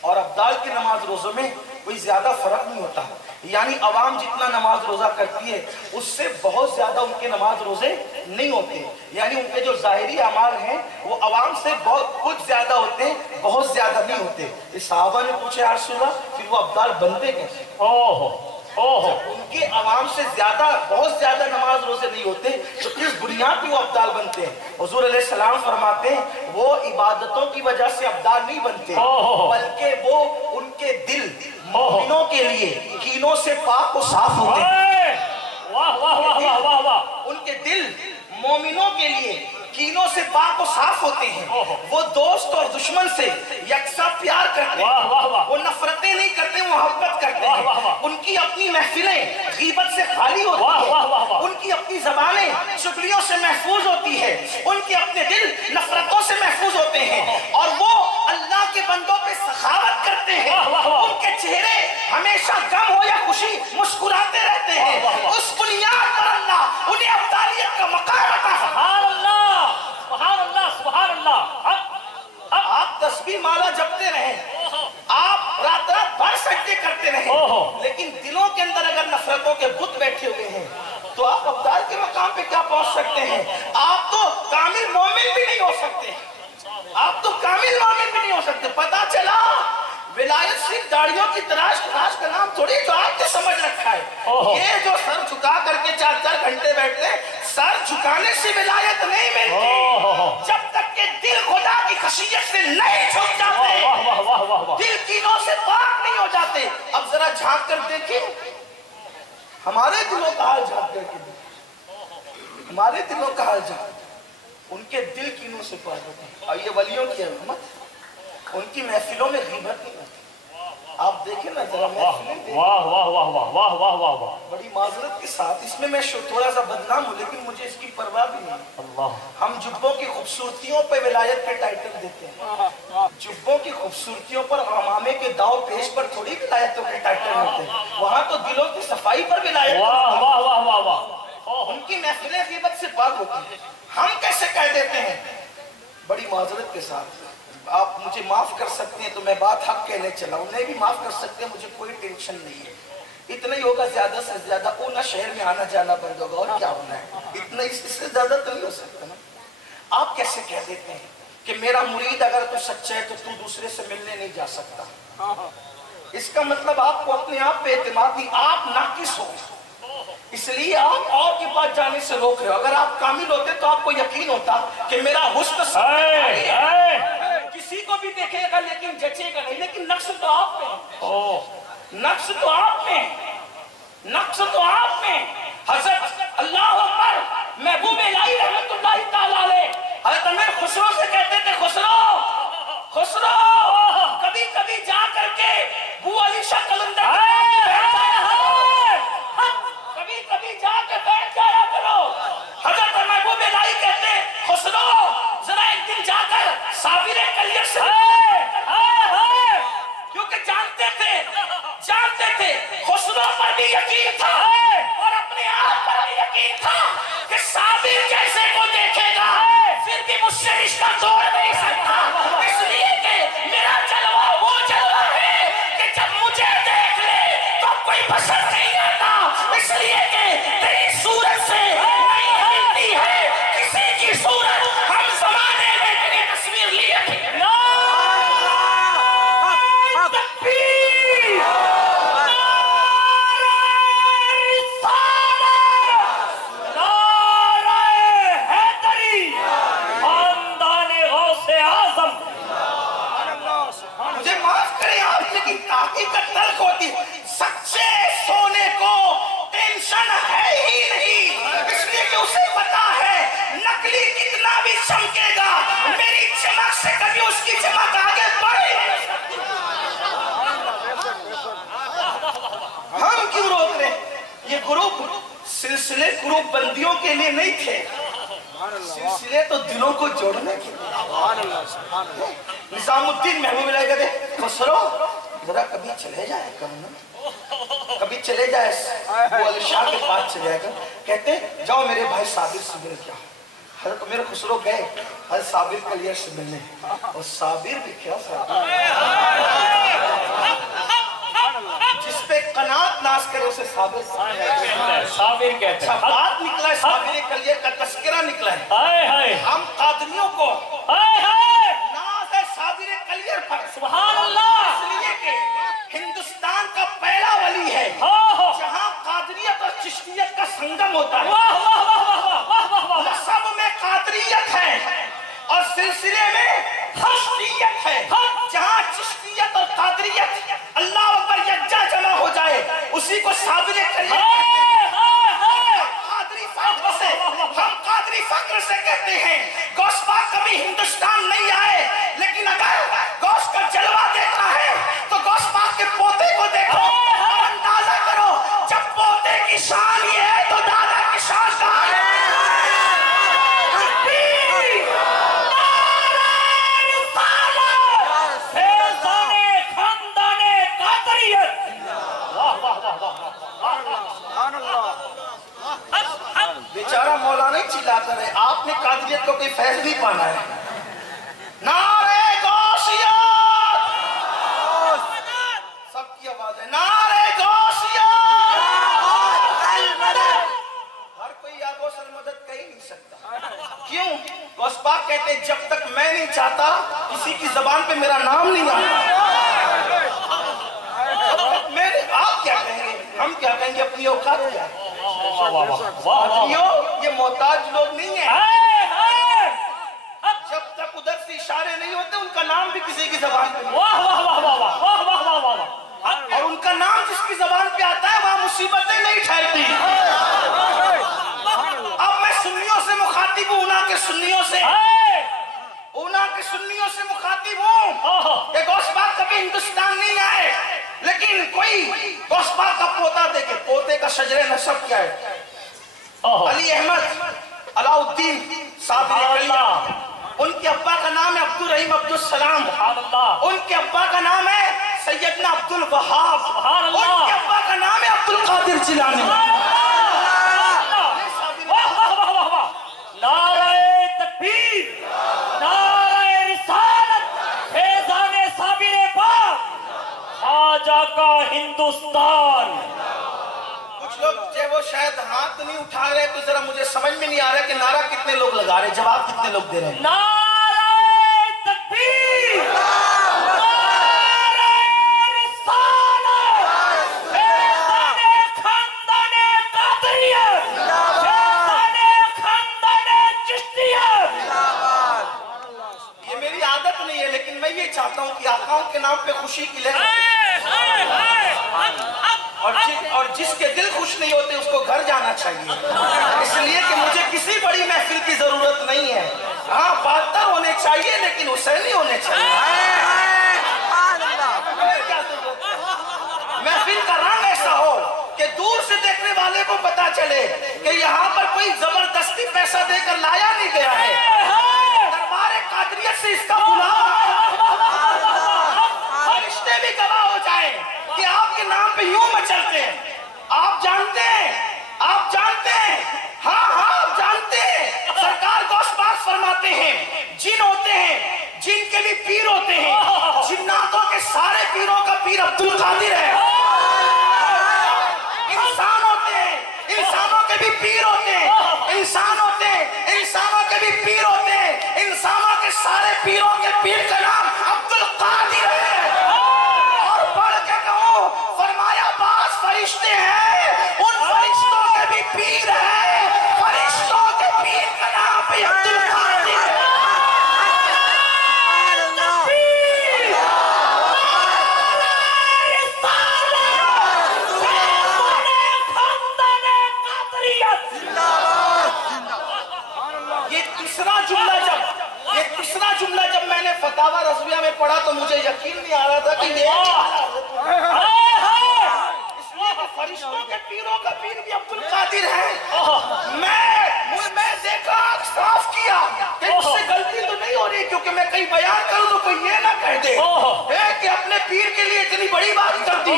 اور ابدال کے نماز روزوں میں کوئی زیادہ فرق نہیں ہوتا، یعنی عوام جتنا نماز روزہ کرتی ہے اس سے بہت زیادہ ان کے نماز روزے نہیں ہوتے، یعنی ان کے جو ظاہری اعمال ہیں وہ عوام سے بہت کچھ زیادہ ہوتے ہیں، بہت زیادہ نہیں ہوتے۔ صحابہ نے پوچھا یا رسول اللہ پھر وہ ابدال بنتے کیسے؟ ان کے عوام سے زیادہ بہت زیادہ نماز روزے نہیں ہوتے تو کس بنیاد پہ وہ ابدال بنتے ہیں؟ حضور علیہ السلام فرماتے ہیں وہ عبادتوں کی وجہ سے ابدال نہیں بنتے بلکہ وہ ان کے دل مومنوں کے لیے کینوں سے پاک و صاف ہوتے ہیں، ان کے دل مومنوں کے لیے کینوں سے پاک و صاف ہوتے ہیں، وہ دوست اور دشمن سے یکساں پیار کرتے ہیں، وہ نفرتیں نہیں کرتے، محبت کرتے ہیں، ان کی اپنی محفلیں غیبت سے خالی ہوتی ہیں، ان کی اپنی زبانیں چغلیوں سے محفوظ ہوتی ہے، ان کے اپنے دل نفرتوں سے محفوظ ہوتے ہیں، اور وہ اللہ کے بندوں پہ سخاوت کرتے ہیں، ان کے چہرے ہمیشہ غم ہو یا خوشی مسکراتے رہتے ہیں، اس بنیاد پر اللہ انہیں ابدالیت کا مقام عطا فرماتا ہے۔ سبحان اللہ سبحان اللہ۔ آپ تسبیح مالا جپتے رہیں، آپ رات رات بھر سجدے کرتے رہیں، لیکن دلوں کے اندر اگر نفرتوں کے بت بیٹھے ہوئے ہیں تو آپ ابدال کے مقام پہ کیا پہنچ سکتے ہیں؟ آپ تو کامل مومن بھی نہیں ہو سکتے، آپ تو کامل مومن بھی نہیں ہو سکتے۔ پتا چلا ولایت صرف داڑھیوں کی تراش کا نام تھوڑی جو آپ نے سمجھ رکھا ہے، یہ جو سر جھکا کر کے 4-4 گھنٹے بیٹھتے ہیں، سر جھکانے سے ولایت نہیں ملتی جب تک کہ دل خدا کی خشیت سے نہیں جھک جاتے، دل کینوں سے پاک نہیں ہو جاتے۔ اب ذرا جھانک کر دیکھیں ہمارے دلوں کا حال، جھانک کر کے دیکھیں ہمارے دلوں کا حال، ان کے دل کینوں سے پاک ہوتے ہیں، اور یہ ولیوں کی علامت، ان کی محفلوں میں غیبت نہیں ہوتی۔ آپ دیکھیں نا ذرا محفلیں دیکھیں، بڑی معذرت کے ساتھ اس میں تھوڑا سا بدنام ہوں لیکن مجھے اس کی پرواہ بھی نہیں۔ ہم جبوں کی خوبصورتیوں پہ ولایت کے ٹائٹل دیتے ہیں، جبوں کی خوبصورتیوں پر عمامے کے داؤ پیش پر تھوڑی ولایتوں کے ٹائٹل ہوتے ہیں، وہاں تو دلوں کی صفائی پر ولایت، ان کی محفلیں غیبت سے پاک ہوتی ہیں، ہم کیسے کہہ دیتے ہیں؟ بڑی معذرت کے ساتھ آپ مجھے معاف کر سکتے ہیں تو میں بات حق کہنے چلا ہوں، انہیں بھی معاف کر سکتے ہیں، مجھے کوئی ٹینشن نہیں ہے، اتنا ہی ہوگا زیادہ سے زیادہ، اونا شہر میں آنا جانا بند ہوگا اور کیا ہونا ہے، اتنا اس سے زیادہ تو نہیں ہو سکتا نا۔ آپ کیسے کہہ دیتے ہیں کہ میرا مرید اگر تو سچا ہے تو تو دوسرے سے ملنے نہیں جا سکتا؟ اس کا مطلب آپ کو اپنے آپ پہ اعتماد نہیں، آپ ناقص ہو، اس لیے آپ اور کے پاس جانے سے روک رہے ہو۔ اگر آپ کامل ہوتے تو آپ کو یقین ہوتا کہ میرا حسن کسی کو بھی دیکھے گا لیکن جچے گا نہیں، لیکن نقص تو آپ میں، نقص تو آپ میں، نقص تو آپ میں۔ حضرت اللہ اکبر محبوب الہی رحمت اللہ تعالیٰ علیہ حضرت امیر خسرو سے کہتے تھے، خسرو خسرو کبھی کبھی جا کر کے بو علی شاہ قلندر کبھی کبھی جا کے بیٹھ جایا کرو۔ حضرت محبوب الہی کہتے خسرو ذرا ایک دن جا کر صابر کلیہ سے، کیونکہ جانتے تھے خسرو پر بھی یقین تھا اور اپنے آپ پر بھی یقین تھا کہ صابر جیسے کو دیکھے گا پھر بھی مجھ سے رشتہ توڑ نہیں سکتا، اس لیے کہ میرا جلوہ وہ جلوہ ہے کہ جب مجھے دیکھ لے تو کوئی پسند نہیں آتا، اس لیے کہ تیری صورت سے نہیں ملتی ہے کسی کی صورت۔ ہم زمانے میں تیری تصویر لیے تھے، مجھے معاف کریں آپ، ग्रुप बंदियों के लिए नहीं थे, सिलसिले तो दिलों को जोड़ने के लिए। निजामुद्दीन महबूब अल्लाह कहते खसरो जरा कभी चले जाए कभी चले जाए वो अली शाह के पास चले जाएगा। कहते जाओ मेरे भाई साबिर से मिल क्या। हजरत मेरे खुसरो गए हजरत साबिर कलियर से मिलने, और साबिर भी क्या जिस पे कनात नाश करे उसे साबिर कहते हैं। बात निकला है, साबिर कलियर का तस्करा निकला है। हम कादरियों को नाज है साबिर कलियर पर, सुभान अल्लाह, इसलिए कि हिंदुस्तान का पहला वली है जहां कादरियत और चिश्तियत का संगम होता है। सब में कादरियत है और सिलसिले में चिश्तियत है। जहां चिश्तियत और कादरियत अल्लाह अकबर यज्जा जमा हो जाए उसी को साबिर कलियर हम कादरी फक्र से कहते हैं। गौस पाक कभी हिंदुस्तान नहीं आए, लेकिन अगर गौस का जलवा देखना है तो गौस पाक के पोते को देखो और अंदाजा करो, जब पोते की शान ये है तो दादा की शान कहाँ है? बेचारा मौलाना ही चिल्लाता रहे, आपने कादरियत को कोई फैज नहीं पाना है। नारे गौसियत, सबकी आवाज है नारे गौसियत। हर कोई आगो सर मदद कर ही नहीं सकता। क्यों? गौस पाक कहते जब तक मैं नहीं चाहता किसी की जबान पे मेरा नाम नहीं आता। आप क्या कहेंगे, हम क्या कहेंगे, अपनी औकात क्या है? ये मोहताज लोग नहीं है। जब तक उधर से इशारे नहीं होते उनका नाम भी किसी की जबान पे, और उनका नाम जिसकी जबान पे आता है वहां मुसीबतें नहीं ठहरती। अब मैं सुन्नियों से मुखातिब हूं, उना के सुन्नियों से मुखातिब हूं कि गौस पाक कभी हिंदुस्तान नहीं आए, लेकिन कोई गौस पाक का पोता देखे, पोते का शजरे नसब क्या है? अली अहमद अलाउद्दीन साबिर कलियर। उनके अब्बा का नाम है अब्दुल रहीम अब्दुल सलाम। उनके अब्बा का नाम है सैयदना अब्दुल वहाब। उनके अब्बा का नाम है अब्दुल कादिर जिलानी। नारे तकबीर, नारे रिसालत, फैज़ाने साबिर पाक, ख्वाजा का हिंदुस्तान। कुछ लोग जो वो शायद हाथ नहीं उठा रहे, तो जरा मुझे समझ में नहीं आ रहा कि नारा कितने लोग लगा रहे, जवाब कितने लोग दे रहे हैं। नारे तकबीर, नारे रिसालत, फैज़ाने खानदाने कादरियत, फैज़ाने खानदाने चिश्तियत। ये मेरी आदत नहीं है, लेकिन मैं ये चाहता हूँ कि आकाओं के नाम पे खुशी की लहर, और जिसके दिल खुश नहीं होते उसको घर जाना चाहिए। इसलिए कि मुझे किसी बड़ी महफिल की जरूरत नहीं है। हाँ, बादशाह होने चाहिए लेकिन हुसैनी होने चाहिए। क्या जरूरत है? महफिल का रंग ऐसा हो कि दूर से देखने वाले को पता चले कि यहाँ पर कोई जबरदस्ती पैसा देकर लाया नहीं गया है। दरबार कादरियत से इसका बुलावा, फरिश्ते भी गवाह हो जाए कि आपके नाम पे यूं मचलते हैं। आप जानते हैं, आप जानते हैं सरकार गौस पाक फरमाते हैं जिन होते हैं, जिन के भी पीर होते हैं, जिन्नातों के सारे पीरों का पीर अब्दुल कादिर है। इंसान होते हैं, इंसानों के भी पीर होते हैं, इंसानों के भी पीर होते हैं। इंसानों के सारे पीरों के पीर का नाम अब्दुल कादिर है। फरिश्ते हैं, उन फरिश्तों के भी पीर है, फरिश्तों के पीर का नाम भी अब्दुल कादिर है। ये तीसरा जुमला जब मैंने फतावा रज़विया में पढ़ा तो मुझे यकीन नहीं आ रहा था कि ये فرشتوں کے پیروں کا پیر بھی عبد القادر ہے. میں دیکھا صاف کیا کہ اس سے غلطی تو نہیں ہو رہی, کیونکہ میں کہیں بیان کروں تو کوئی یہ نہ کہہ دے کہ اپنے پیر کے لیے اتنی بڑی بات کر دی.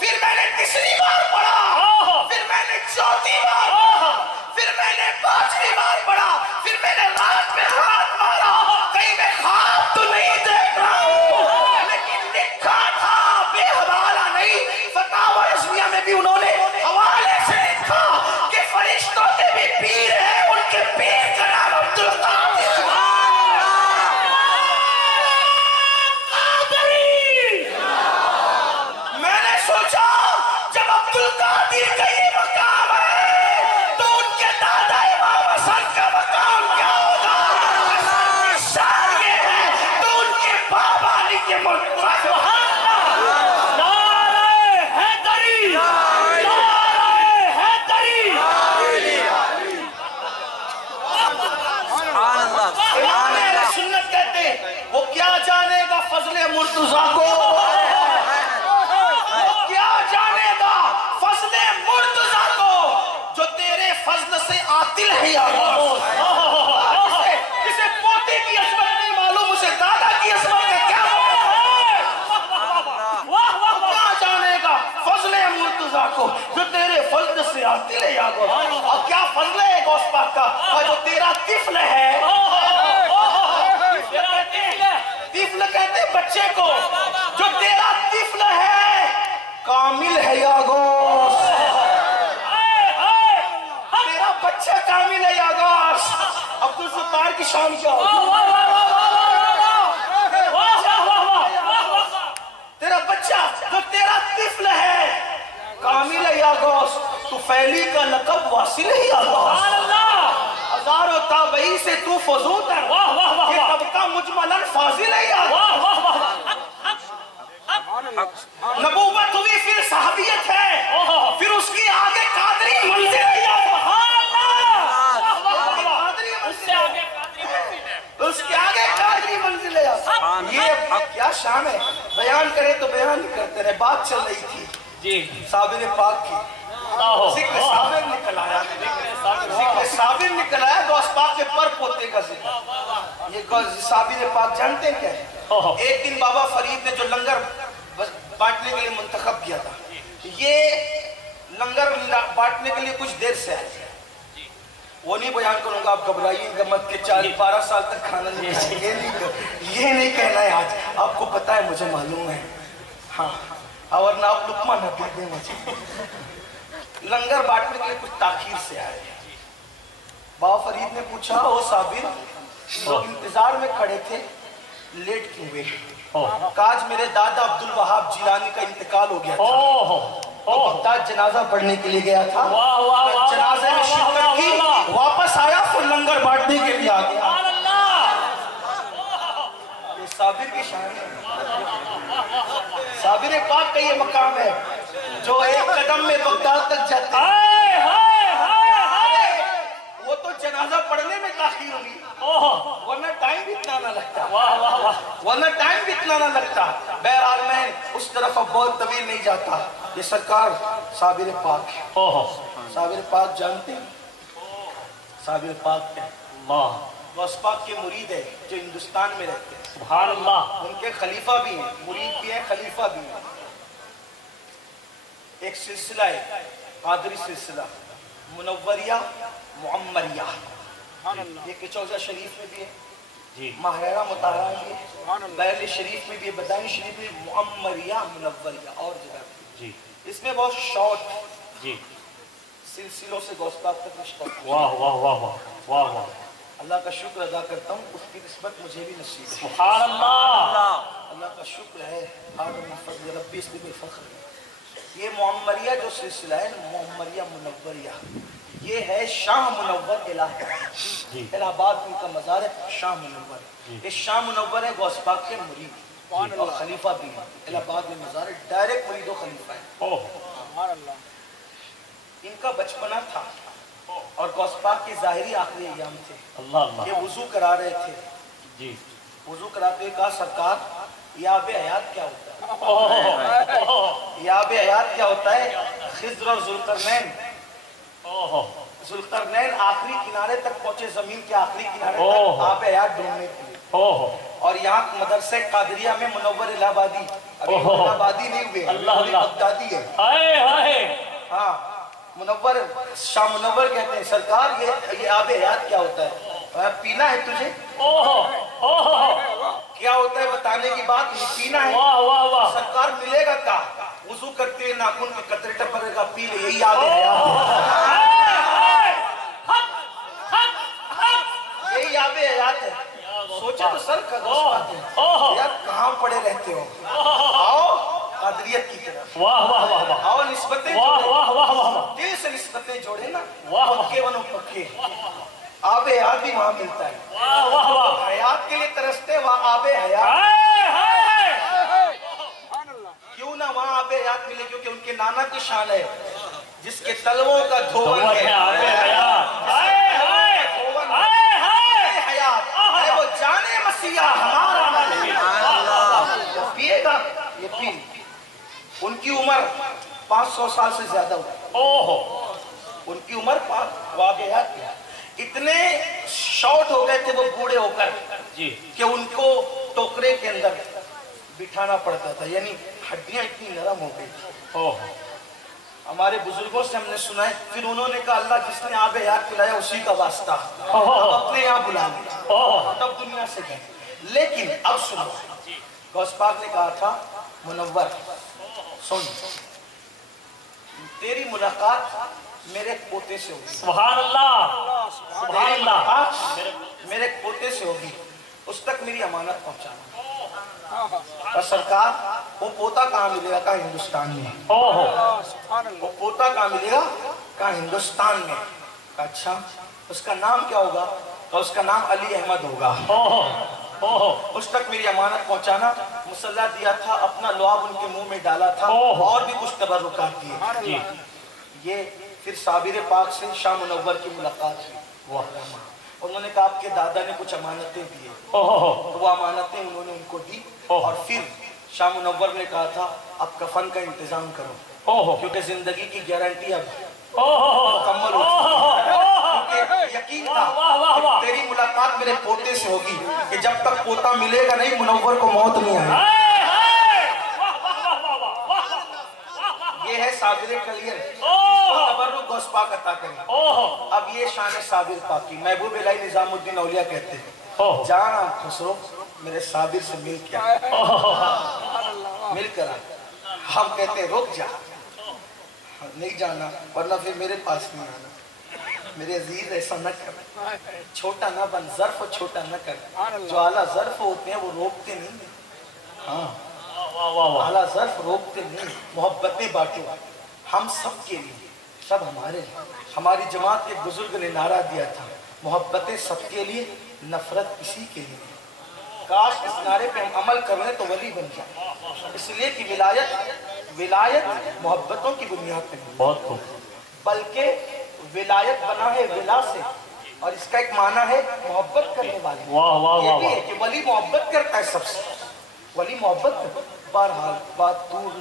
پھر میں نے تیسری بار پڑھا, پھر میں نے چوتھی بار پڑھا, پھر میں نے پانچویں بار پڑھا, پھر میں نے رات میں ہاتھ مارا کہیں میں خواب تو نہیں دیکھ رہا ہوں, لیکن لکھا تھا بے حوالہ نہیں. فتاوی رضویہ میں بھی انہوں نے حوالے سے لکھا کہ فرشتوں کے بھی پیر ہیں, ان کے پیر کا نام عبد القادر. میں نے سوچا جب عبد القادر کا یہ مقام ہے تو ان کے دادا امام حسن کا مقام کیا ہوگا. شان یہ ہے تو ان کے بابا علی کے مقام. سنت کہتے ہیں وہ کیا جانے گا فضل مرتضیٰ کو, وہ کیا جانے گا فضل مرتضیٰ کو جو تیرے فضل سے عاطل ہے. یا جسے پوتے کی عصمت نہیں معلوم اسے دادا کی عصمت کا کیا کیا جانے گا فضل مرتضیٰ کو جو تیرے فضل سے عاطل ہے. یا اور کیا فضل ہے غوث پاک کا, اور جو تیرا طفل ہے. طفل کہتے بچے کو, جو تیرا طفل ہے کامل ہے. یا غوث تیرا بچہ کامل ہے. یا غوث عبد الستار کی شان کیا ہوگی. تیرا بچہ جو تیرا طفل ہے کامل ہے. یا غوث تو فیلی کا لقب واصل ہے. یا غوث ہزاروں تابعی سے تو فضول ہے. یہ طبقہ مجملاً فاضل ہے. یا نبوت ہوئی پھر صحابیت ہے, پھر اس کی آگے قادری منزل ہے. یا اس کے آگے قادری منزل ہے. یہ کیا شان ہے, بیان کرے تو بیان ہی کرتے رہے. بات چل رہی تھی جی صابر پاک کی, ذکر صابر نکل آیا, ذکر صابر نکل آیا. غوث پاک کے پر پوتے کا ذکر. یہ صابر پاک جانتے ہیں کیا ہے؟ ایک دن بابا فرید نے جو لنگر بانٹنے کے لیے منتخب کیا تھا, یہ لنگر بانٹنے کے لیے کچھ دیر سے آئے. وہ نہیں بیان کروں گا, آپ گھبرائیے گا مت کہ 12 سال تک کھانا نہیں کھائیں. یہ نہیں کہنا ہے آج, آپ کو پتا ہے مجھے معلوم ہے. ہاں اور نہ آپ لقمہ نہ دے دیں مجھے. لنگر بانٹنے کے لیے کچھ تاخیر سے آئے. بابا فرید نے پوچھا, او صابر لوگ انتظار میں کھڑے تھے, لیٹ کیوں ہوئے؟ کاج میرے دادا عبد الوہاب جیلانی کا انتقال ہو گیا تھا, تو بغداد جنازہ پڑھنے کے لیے گیا تھا. جنازے میں شرکت کی, واپس آیا, پھر لنگر بانٹنے کے لیے آ گیا. یہ صابر کی شان ہے. صابر پاک کا یہ مقام ہے جو ایک قدم میں بغداد تک جاتے ہیں. وہ تو جنازہ پڑھنے میں تاخیر ہوگی, ورنہ ٹائم بھی اتنا نہ لگتا, ورنہ ٹائم بھی اتنا نہ لگتا. بہرحال میں اس طرف اب بہت طویل نہیں جاتا. یہ سرکار صابر پاک ہے. صابر پاک جانتے ہیں؟ صابر پاک ہے غوث پاک کے مرید ہے جو ہندوستان میں رہتے ہیں. سبحان اللہ. ان کے خلیفہ بھی ہیں, مرید بھی ہیں, خلیفہ بھی ہیں. ایک سلسلہ ہے قادری سلسلہ, منوریہ معمریہ. یہ کچوزہ شریف میں بھی ہے, ماہرہ مطالعہ بھی ہے, بیرل شریف میں بھی ہے, بدائن شریف میں معمریہ منوریہ اور جگہ بھی. اس میں بہت شارٹ سلسلوں سے غوث پاک تک رشتہ. واہ واہ واہ واہ واہ. اللہ کا شکر ادا کرتا ہوں, اس کی نسبت مجھے بھی نصیب ہے. سبحان اللہ. اللہ کا شکر ہے. آدم فضل ربی اس میں فخر ہے. یہ معمریہ جو سلسلہ ہے, معمریہ منوریہ, یہ ہے شاہ منور الہ آباد ان کا مزار ہے. شاہ منور, یہ شاہ منور ہے غوث پاک کے مرید اور خلیفہ بھی ہیں. الہ آباد میں مزار ہے, ڈائریکٹ مرید و خلیفہ ہے. ان کا بچپنا تھا اور غوث پاک کے ظاہری آخری ایام تھے. یہ وضو کرا رہے تھے, وضو کراتے ہوئے کہا, سرکار یہ آب حیات کیا ہوتا ہے؟ یہ آب حیات کیا ہوتا ہے؟ खिज्र और जुल्करनैन, जुल्करनैन आखिरी किनारे तक पहुंचे, जमीन के आखिरी किनारे तक आब हयात ढूंढने के लिए। और यहाँ मदरसे कादरिया में मुनव्वर इलाहाबादी, अभी इलाहाबादी नहीं हुए, बगदादी है। हाँ, मुनव्वर, शाह मुनव्वर कहते हैं सरकार ये आब हयात क्या होता है, पीना है तुझे, क्या होता है बताने की बात नहीं, पीना है। सरकार मिलेगा क्या, वुजू करते हुए नाखून के कतरे टपकेगा, पी ले, यही आब हयात, यही आब हयात है। सोचे तो सर का यार कहाँ पड़े रहते हो, आओ कादरियत की तरफ, आओ निस्बतें दिल से निस्बतें जोड़े ना, पक्के बनो पक्के, आब हयात भी वहां मिलता है। हयात के लिए तरसते वहां आब हयात, क्यों ना वहां आब हयात मिले, क्योंकि उनके नाना की शान है, जिसके तलवों का धोवन है, वो जाने मसीहा हमारा पिएगा, ये पी। उनकी उम्र 500 साल से ज्यादा हुई, उनकी उम्र इतने शॉर्ट हो गए थे वो बूढ़े होकर कि उनको टोकरे के अंदर बिठाना पड़ता था, यानी हड्डियां इतनी नरम हो गई। हमारे बुजुर्गों से हमने सुना है, फिर उन्होंने कहा अल्लाह जिसने आब हयात पिलाया उसी का वास्ता, अपने यहाँ बुला लिया, तब दुनिया से गए। लेकिन अब सुनो, गौस पाक ने कहा था मुनव्वर सुन, तेरी मुलाकात मेरे पोते से होगी, सुभान अल्लाह, सुभान अल्लाह, मेरे पोते से होगी, उस तक मेरी अमानत पहुंचाना। और सरकार वो पोता कहाँ मिलेगा, कहाँ हिंदुस्तान में, वो पोता कहाँ मिलेगा, कहाँ हिंदुस्तान में। अच्छा उसका नाम क्या होगा, और उसका नाम अली अहमद होगा, उस तक मेरी अमानत पहुंचाना। मुसल्ला दिया था, अपना लुआब उनके मुंह में डाला था, और भी कुछ तबर्रुकात दिए। ये फिर साबिर पाक से शाह मुनव्वर की मुलाकात हुई, उन्होंने कहा आपके दादा ने कुछ अमानतें दी, तो वो अमानतें उन्होंने उनको दी। और फिर शाह मुनव्वर ने कहा था अब कफन का इंतजाम करो, क्योंकि जिंदगी की गारंटी अब मुकम्मल हो चुकी है। क्योंकि यकीन था तेरी मुलाकात मेरे पोते से होगी, कि जब तक पोता मिलेगा नहीं मुनव्वर को मौत नहीं आएगी। ये है साबिर कलियर, तबर्रुक गौस पाक अता करें। अब ये शान साबिर पाक की, महबूब इलाही निजामुद्दीन औलिया कहते हैं, जाना खुसरो मेरे साबिर से मिल क्या, मिल कर आ। हम कहते हैं रुक जा, नहीं जाना वरना फिर मेरे पास नहीं आना। मेरे अजीज ऐसा न कर, छोटा ना बन, ज़र्फ छोटा न कर, जो आला ज़र्फ होते हैं वो रोकते नहीं। हाँ आला ज़र्फ रोकते नहीं, मोहब्बतें बांटो हम सब के लिए, सब हमारे लिए। हमारी जमात के बुजुर्ग ने नारा दिया था, मोहब्बतें सबके लिए, नफरत किसी के लिए। काश इस नारे पे हम अमल कर लें तो वली बन जाए। इसलिए कि विलायत मोहब्बतों की बुनियाद पे बहुत खूब, बल्कि विलायत बना है विला से, और इसका एक माना है मोहब्बत करने वाले। ये भी है कि वली मोहब्बत करता है सबसे, वली मोहब्बत करता। बहरहाल बात दूर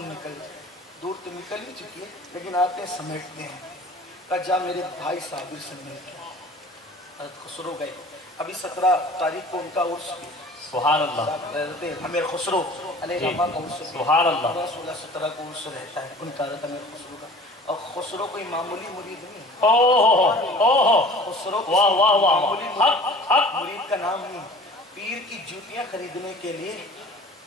तो निकल ही चुकी है, लेकिन आते समेटते हैं। जा मेरे भाई साबिर से मिल खुसरो गए, अभी 17 तारीख को उनका उर्स भी, सुभान अल्लाह, अमीर खुसरो अलैहिर्रहमा का उर्स, सुभान अल्लाह, 16-17 को उर्स रहता है उनका, अमीर खुसरो का। और खुसरो कोई मामूली मुरीद नहीं, खुसरो मुरीद का नाम नहीं, पीर की जूतियां खरीदने के लिए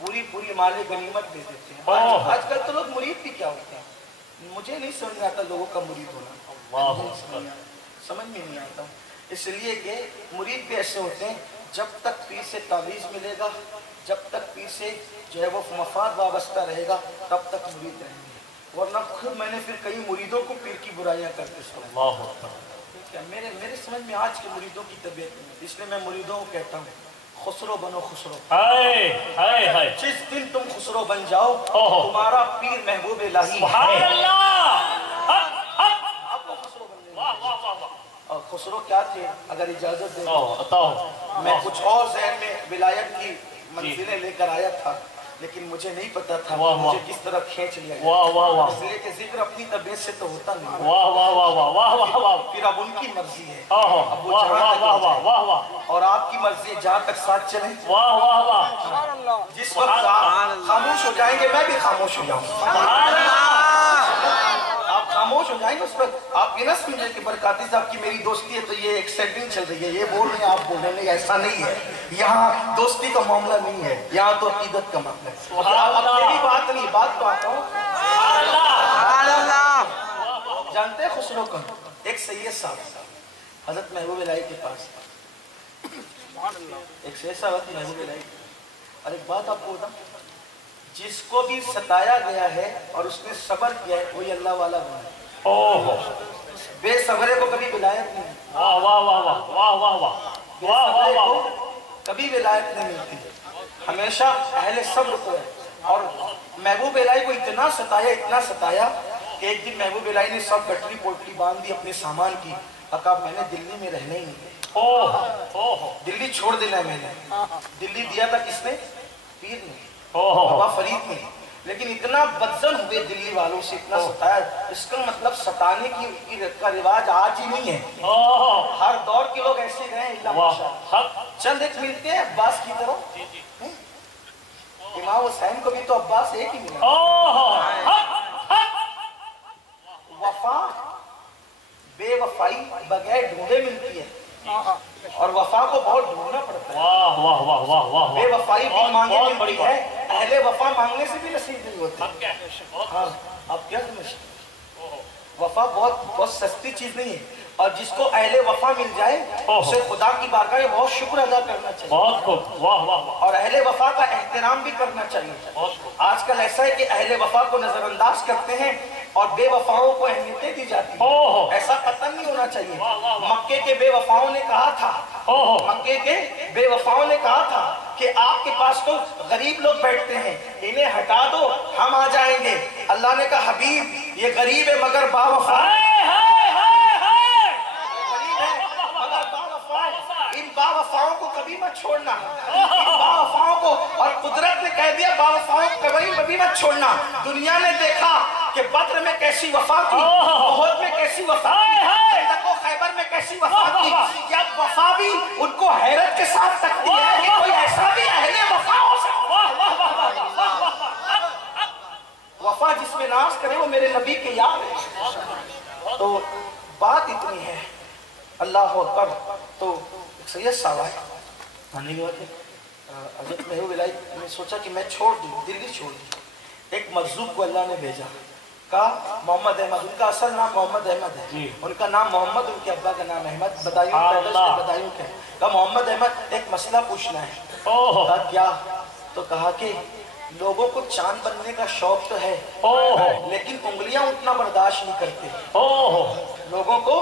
पूरी माले गनीमत दे देते हैं। आजकल तो लोग मुरीद भी क्या होते हैं, मुझे नहीं समझ में आता लोगों का मुरीद होना, समझ में नहीं आता। इसलिए कि मुरीद भी ऐसे होते हैं, जब तक पीर से तावीज़ मिलेगा, जब तक पीर से जो है वो मफाद वाबस्ता रहेगा, तब तक मुरीद रहेंगे। वरना खुद मैंने फिर कई मुरीदों को पीर की बुराइयां करते सुना। मेरे समझ में आज के मुरीदों की तबीयत नहीं, इसलिए मैं मुरीदों को कहता हूँ खुसरो बनो खुसरो। जिस दिन तुम खुसरो बन जाओ, तुम्हारा पीर महबूब इलाही है। और खुसरो क्या थे, अगर इजाजत दे मैं कुछ और ज़हन में विलायत की मंजिलें लेकर आया था, लेकिन मुझे नहीं पता था वाह, मुझे वाह। किस तरह खींच लिया गया। वाह वाह वाह इसलिए कि जिक्र अपनी तबीयत से तो होता नहीं। वाह वाह वाह वाह वाह वाह वाह फिर अब उनकी मर्जी है, वाह अब वो वाह जहाँ वाह तक वाह ले जाए। वाह वाह और आपकी मर्जी है जहाँ तक साथ चले। वाह वाह वाह जिस वक्त आप खामोश हो जाएंगे मैं भी खामोश हो जाऊंगा। आप खामोश हो जाएंगे उस वक्त आप ये ना समझे कि बरकाती साहब की मेरी दोस्ती है तो ये एक सेटिंग चल रही है, ये बोल रहे हैं आप बोल रहे हैं, ऐसा नहीं है। यहाँ दोस्ती का मामला नहीं है, यहाँ तो अकीदत का मामला है। अब मेरी बात नहीं, बात तो आता हूँ। जानते हैं खुसरो का एक सैयद साहब हजरत महबूब इलाही के पास, एक सैयद साहब हजरत महबूब इलाही। और एक बात आपको बता, जिसको भी सताया गया है और उसने सब्र किया है वही अल्लाह वाला बना। ओहो बेसब्रे को कभी विलायत नहीं, वाह वाह वाह वाह वाह वाह वाह वाह वाह बेसब्रे वाह को कभी विलायत नहीं मिलती, हमेशा अहले सब्र को है। और महबूब इलाही को इतना सताया कि एक दिन महबूब इलाही ने सब गठरी पोटली बांध दी अपने सामान की, कहा मैंने दिल्ली में रहना ही नहीं, ओहो दिल्ली छोड़ देना है मैंने। दिल्ली दिया था किसने? पीर ने, ओहो बाबा फरीद ने। लेकिन इतना बदजन हुए दिल्ली वालों से, इतना सताया। इसका मतलब सताने का रिवाज आज ही नहीं है, ओहो हर दौर के लोग ऐसे गए हैं। इल्ला वाह माशाअल्लाह। हक चंद एक मिलते हैं अब्बास की तरह, इमाम हुसैन को भी तो अब्बास एक ही मिला। ओहो हक हक वफा बेवफाई बगैर ढूंढे मिलती है, और वफा को बहुत ढूंढना पड़ता है। वाह वाह वाह वाह वाह बेवफाई भी मांगे बहुत मिलती बड़ी है, अहले वफा मांगने से भी नसीब नहीं होती। हक है हाँ, आप क्या समझते? वफा बहुत सस्ती चीज नहीं है, और जिसको अहले वफा मिल जाए उसे खुदा की बारगाह में बहुत शुक्र अदा करना चाहिए, बहुत खूब वाह वाह वाह और अहले वफा का एहतराम भी करना चाहिए। बहुत खूब आजकल ऐसा है कि अहले वफा को नजरअंदाज करते हैं और बेवफाओं को अहमियतें दी जाती है। ओहो ऐसा कतई नहीं होना चाहिए। वाह, वाह, वाह। मक्के के बेवफाओं ने कहा था, ओहो मक्के के बेवफाओं ने कहा था कि आपके पास तो गरीब लोग बैठते हैं, इन्हें हटा दो हम आ जाएंगे। अल्लाह ने कहा हबीब ये गरीब है मगर बावफा, हाय हाय हाय हाय गरीब है मगर बावफा। इन बावफाओं को कभी मत छोड़ना, इन बावफाओं को। और कुदरत ने कह दिया बावफाओं को कभी मत छोड़ना। दुनिया ने देखा कि बद्र में कैसी वफा थी, उहद में कैसी वफा थी, खंदको खैबर में कैसी वफा थी। जब वफा भी उनको हैरत के साथ तकती है कि कोई ऐसा भी अहले वफा हो सकता है। वफा जिसमें नाज करे वो मेरे नबी के याद है। तो बात इतनी है, अल्लाह अकबर। तो सैयद साहब आए, आने के बाद हज़रत महबूब इलाही ने सोचा कि मैं छोड़ दूँ, दिल्ली छोड़ दूँ। एक मजलूब को अल्लाह ने भेजा, कहा मोहम्मद अहमद, उनका असल नाम मोहम्मद अहमद है, उनका नाम मोहम्मद, उनके अब्बा का नाम अहमद, बदायूं बदायूं के। कहा मोहम्मद अहमद एक मसला पूछना है। कहा क्या? तो कहा कि लोगों को चांद बनने का शौक तो है, लेकिन उंगलियां उतना बर्दाश्त नहीं करते। लोगों को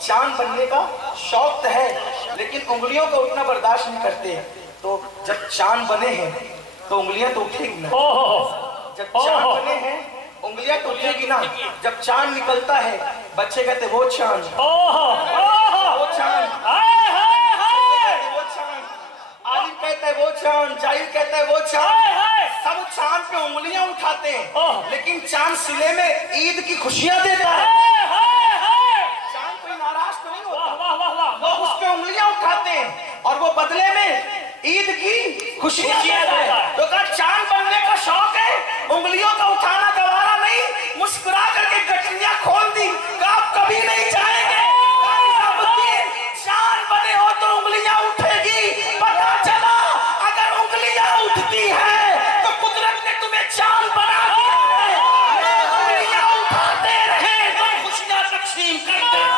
चांद बनने का शौक तो है, लेकिन उंगलियों को उतना बर्दाश्त नहीं करते। तो जब चांद बने हैं तो उंगलियां तो उठेगी ना, जब चांद बने हैं उंगलियां तो उठेगी ना। जब चांद निकलता है बच्चे कहते वो चांद, वो चांद, वो चांद, आलिम कहता है वो चांद, जाहिल कहता है वो चांद। सब चांद पे उंगलियां उठाते हैं, लेकिन चांद सिले में ईद की खुशियां देता है। चांद कोई नाराज तो नहीं होता, वो उस पे उंगलियां उठाते हैं और वो बदले में ईद की खुशियां देता है। तो कहा चांद बनने का शौक है, उंगलियों का उठाना गवारा नहीं, मुस्कुरा करके गठरियां खोल दी, आप कभी नहीं जाएंगे। चांद बने हो तो उंगलियां उठेगी। पता चला अगर उंगलियां उठती है तो कुदरत ने तुम्हें चांद बना दिया है। उंगलियां उठाते रहे तो खुशियां तकसीम करते रहे।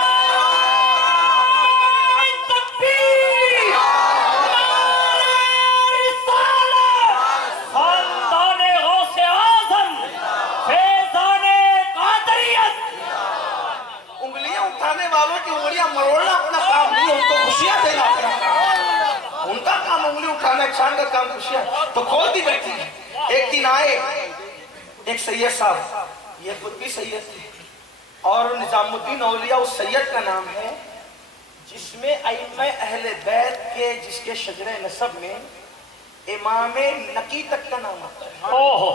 वालों की उंगलियां मरोड़ना अपना काम नहीं, उनको खुशियां देना अपना काम। उनका काम उंगली उठाना, चांद का काम खुशियां। तो खोल दी बैठी। एक दिन आए एक सैयद साहब, ये खुद भी सैयद थे, और निजामुद्दीन औलिया उस सैयद का नाम है जिसमें अइम्मा अहले बैत के, जिसके शजरे नसब में इमाम नकी तक का नाम आता है। ओहो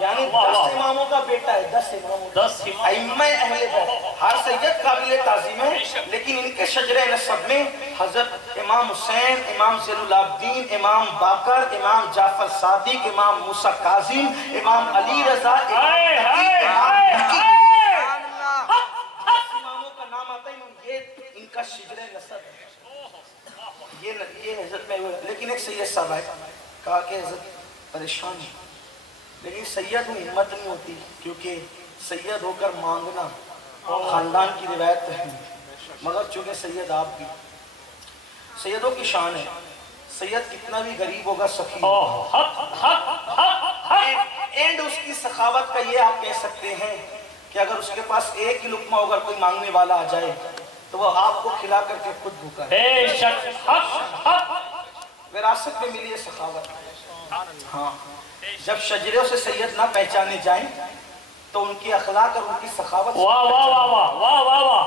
यानी 10 इमामों का बेटा है, 10 इमामों, 10 इमाम। अइम्मा अहले बैत। हर सैयद काबिल ताज़ीम है, लेकिन इनके शजरे नसब में हजरत इमाम हुसैन, इमाम ज़ैनुल आबिदीन, इमाम बाकर, इमाम जाफर सादिक, इमाम मूसा काज़िम, इमाम अली रज़ा, इमामों का नाम आता है। ये इनका शजरे नसब है। ये हजरत में, लेकिन एक सैयद साहब आए, कहा कि हजरत परेशान है, लेकिन सैयद में हिम्मत नहीं होती, क्योंकि सैयद होकर मांगना खानदान की रिवायत है, मगर चूंकि सैयद आप भी, सैयदों की शान है, सैयद कितना भी गरीब होगा सखी, एंड उसकी सखावत का ये आप कह सकते हैं कि अगर उसके पास एक ही लुकमा होगा, कोई मांगने वाला आ जाए तो वो आपको खिला करके खुद भूखा है। विरासत में मिली है सखावत। हाँ, जब शजरों से सैयद ना पहचाने जाएं तो उनकी अखलाक और उनकी सखावत, वाह वाह वाह वाह वाह वाह वाह,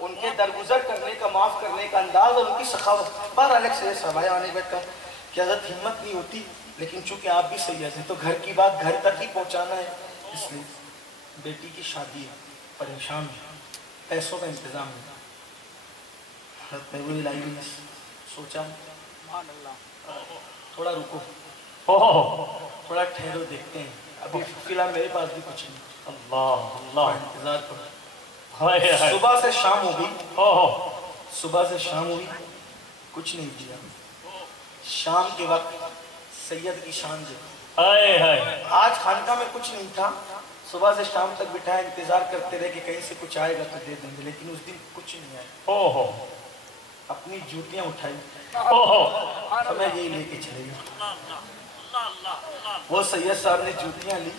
उनके दरगुजर करने का, माफ करने का अंदाज और उनकी सखावत। बार अलग से सवाया आने बैठा कि हजरत हिम्मत नहीं होती, लेकिन चूंकि आप भी सैयद हैं तो घर की बात घर तक ही पहुंचाना है, इसलिए बेटी की शादी है, परेशान है, पैसों का इंतजाम है। हजरत सोचा थोड़ा रुको, थोड़ा ठहरो, देखते हैं, अभी फिलहाल मेरे पास भी कुछ नहीं, अल्लाह अल्लाह, इंतजार करो। हाय हाय, सुबह से शाम हो गई, ओहो, सुबह से शाम हुई, कुछ नहीं दिया। शाम के वक्त सैयद की शान देखो, हाय हाय, आज खानका में कुछ नहीं था, सुबह से शाम तक बिठाया, इंतजार करते रहे कि कहीं से कुछ आएगा तो दे देंगे, लेकिन उस दिन कुछ नहीं आया। ओहो, अपनी जूतियां उठाई, ओहो, तो मैं यही लेके चले गया। वो सैयद साहब ने जूतियां ली,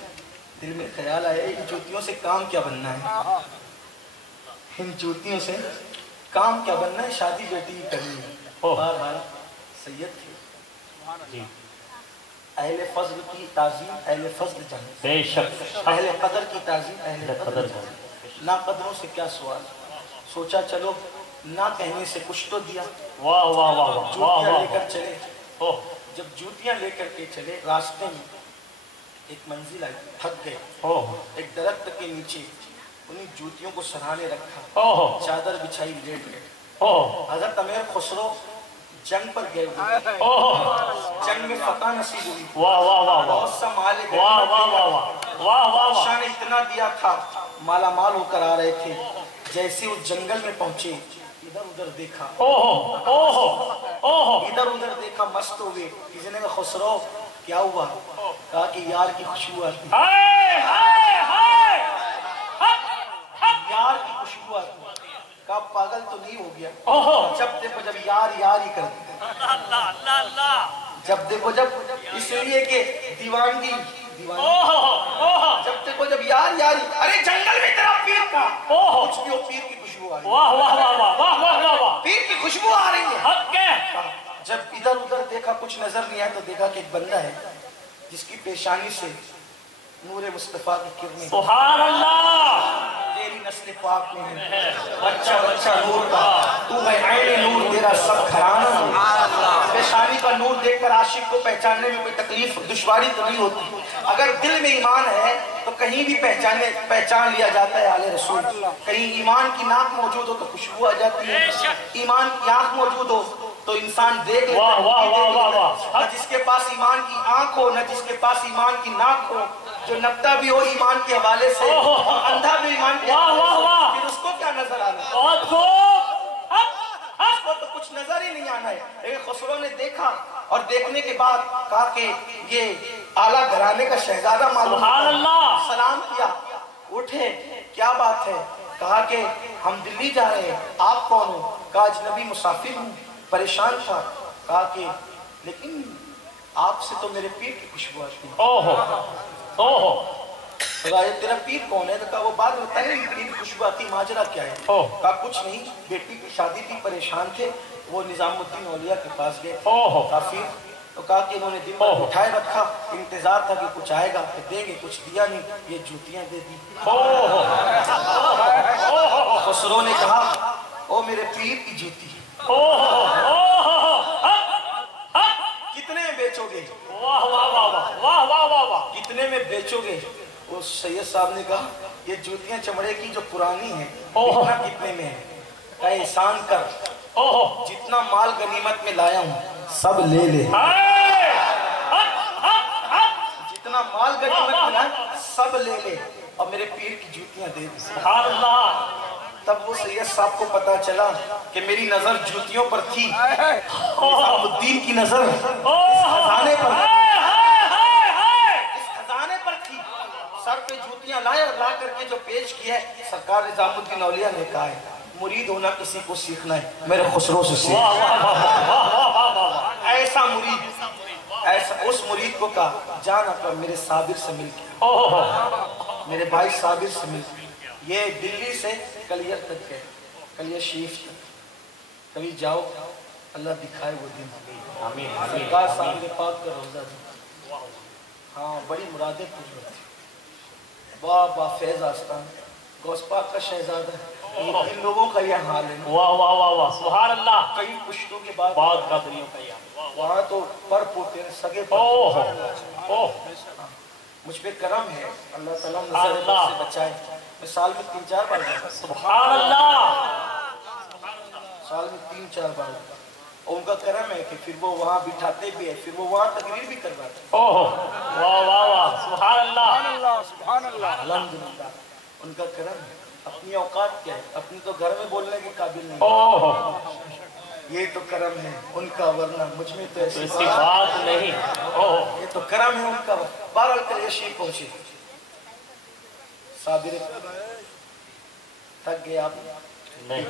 दिल में ख्याल आया इन जूतियों से काम क्या बनना है, इन जूतियों से काम क्या बनना है, शादी बेटी ही करनी है। बहरहाल सैयद थे, अहले फज़ल की ताज़ीम अहले फज़ल जाने, बेशक अहले कदर की ताज़ीम अहले कदर जाने, ना कदरों से क्या सवाल। सोचा चलो ना कहने से कुछ तो दिया। वाह वाह वाह वाह, जूतियां लेकर चले, ओह, जब जूतियां लेकर के चले, रास्ते में एक मंजिल आई, थक गए, ओह, एक दरख्त के नीचे उन्हीं जूतियों को सराहने रखा, ओह, चादर बिछाई, लेट गए। ओह, हजरत अमीर खुसरो जंग पर गए हुए, ओह, जंग में फतह नसीब हुई, वाह वाह वाह वाह, बहुत सा माल वाह वाह वाह वाह वाह वाह, बादशाह ने इतना दिया था, माला माल होकर आ रहे थे। जैसे उस जंगल में पहुंचे, इधर उधर देखा, ओह ओह ओह, इधर उधर देखा, मस्त हो गए। किसी ने कहा खुसरो क्या हुआ, कहा कि यार की खुशबू आती, हाय हाय हाय, यार की खुशबू आती। कहा पागल तो नहीं हो गया, ओह, जब देखो जब यार यार ही करते, अल्लाह अल्लाह अल्लाह, जब देखो जब, इसलिए कि दीवानगी दीवानगी, ओह ओह, जब देखो जब यार यार ही। अरे जंगल में तेरा पीर का, ओह, कुछ भी हो, पीर की खुशबू आ रही है, वाह वाह वाह वाह वाह वाह वाह वाह, पीर की खुशबू आ रही है। हक है, जब इधर उधर देखा, कुछ नजर नहीं आया, तो देखा कि एक बंदा है जिसकी पेशानी से नूर मुस्तफा की किरणें, सुभान अल्लाह, तेरी नस्ल पाक में है, बच्चा बच्चा नूर का, तू है ऐने नूर, तेरा सब घराना नूर। पेशानी का नूर देखकर आशिक को पहचानने में कोई तकलीफ दुश्वारी तो नहीं होती। अगर दिल में ईमान है तो कहीं भी पहचान लिया जाता है आले रसूल। कहीं ईमान की नाक मौजूद हो तो खुशबू आ जाती है, ईमान की आंख मौजूद हो तो इंसान देख लेता है। वाह वाह वाह वाह, न जिसके पास ईमान की आंख हो, न जिसके पास ईमान की नाक हो, जो नकता भी हो ईमान के हवाले से, अंधा भी ईमान के वाह वाह वाह, फिर उसको क्या नजर आना, बहुत खूब, उसको तो कुछ नजर ही नहीं आना है। लेकिन खुसरो ने देखा और देखने के बाद कहा कि ये आला घराने का शहजादा मालूम, सुभान अल्लाह, सलाम किया, उठे, क्या बात है, कहा कि हम दिल्ली जा रहे हैं, आप कौन हो, कहा अजनबी मुसाफिर हूँ, परेशान था, कहा कि लेकिन आपसे तो मेरे पीर की खुशबू आती है। ओहो ओहो, तेरा पीर कौन है, तो कहा वो बात बताइए, पीर की खुशबू आती, माजरा क्या है, कहा कुछ नहीं, बेटी की शादी थी, परेशान थे, वो निजामुद्दीन औलिया के पास गए, काफी, तो कहा कि इन्होंने दिन भर उठाए रखा, इंतजार था कि कुछ आएगा तो देंगे, कुछ दिया नहीं, ये जूतियां दे दी। खुसरो ने कहा ओ मेरे पीर की जूती, कितने बेचोगे? वाह वाह वाह वाह वाह वाह वाह वाह। कितने में बेचोगे? उस सैयद साहब ने कहा ये जूतियां चमड़े की जो पुरानी है कितने में है? एहसान कर, जितना माल गनीमत में लाया हूँ सब ले ले। जितना माल गनीमत में लाया सब ले ले और मेरे पीर की जूतियां दे दे। सुभान अल्लाह। तब वो सैयद साहब को पता चला कि मेरी नजर जूतियों पर थी, निजामुद्दीन की नजर इस खजाने पर, इस खजाने पर थी। सर पे जूतियां लाए और ला करके जो पेश किया है, सरकार निजामुद्दीन औलिया ने कहा है मुरीद होना किसी को सीखना है, मेरे खुसरो से सीख। ऐसा मुरीद, ऐसा उस मुरीद को कहा जान अपना मेरे साबिर से मिल के, मेरे भाई साबिर से मिल के। ये दिल्ली से कलियर तक है, कलियर शरीफ तक कभी जाओ, अल्लाह दिखाए वो दिन। आमीन। सरकार साबिर पाक का रोजा था। हाँ, बड़ी मुरादें पूछ रही थी। वाह वाह, फैज आस्तान गौस पाक का शहजादा है। इन लोगों का यह हाल है। वाह वाह वाह वाह, सुभान अल्लाह। कई पुश्तों के बाद कादरियों का यह वहाँ तो पर पोते सगे मुझ पे करम है, अल्लाह ताला नजर से बचाए। मैं साल में 3-4 बार जाता, सुभान अल्लाह, साल में 3-4 बार। और उनका करम है कि फिर वो वहाँ बिठाते भी है, फिर वो वहाँ तकरीर भी करवाते। वाह वाह वाह, सुभान अल्लाह, सुभान अल्लाह, अल्हम्दुलिल्लाह। उनका करम है। अपनी औकात क्या है, अपनी तो घर में बोलने के काबिल नहीं। ये तो करम है उनका, वरना मुझ में तो ऐसी बात नहीं। ये तो करम है उनका। बहरहाल कल यशीफ पहुंचे, साबिर थक गए आप नहीं,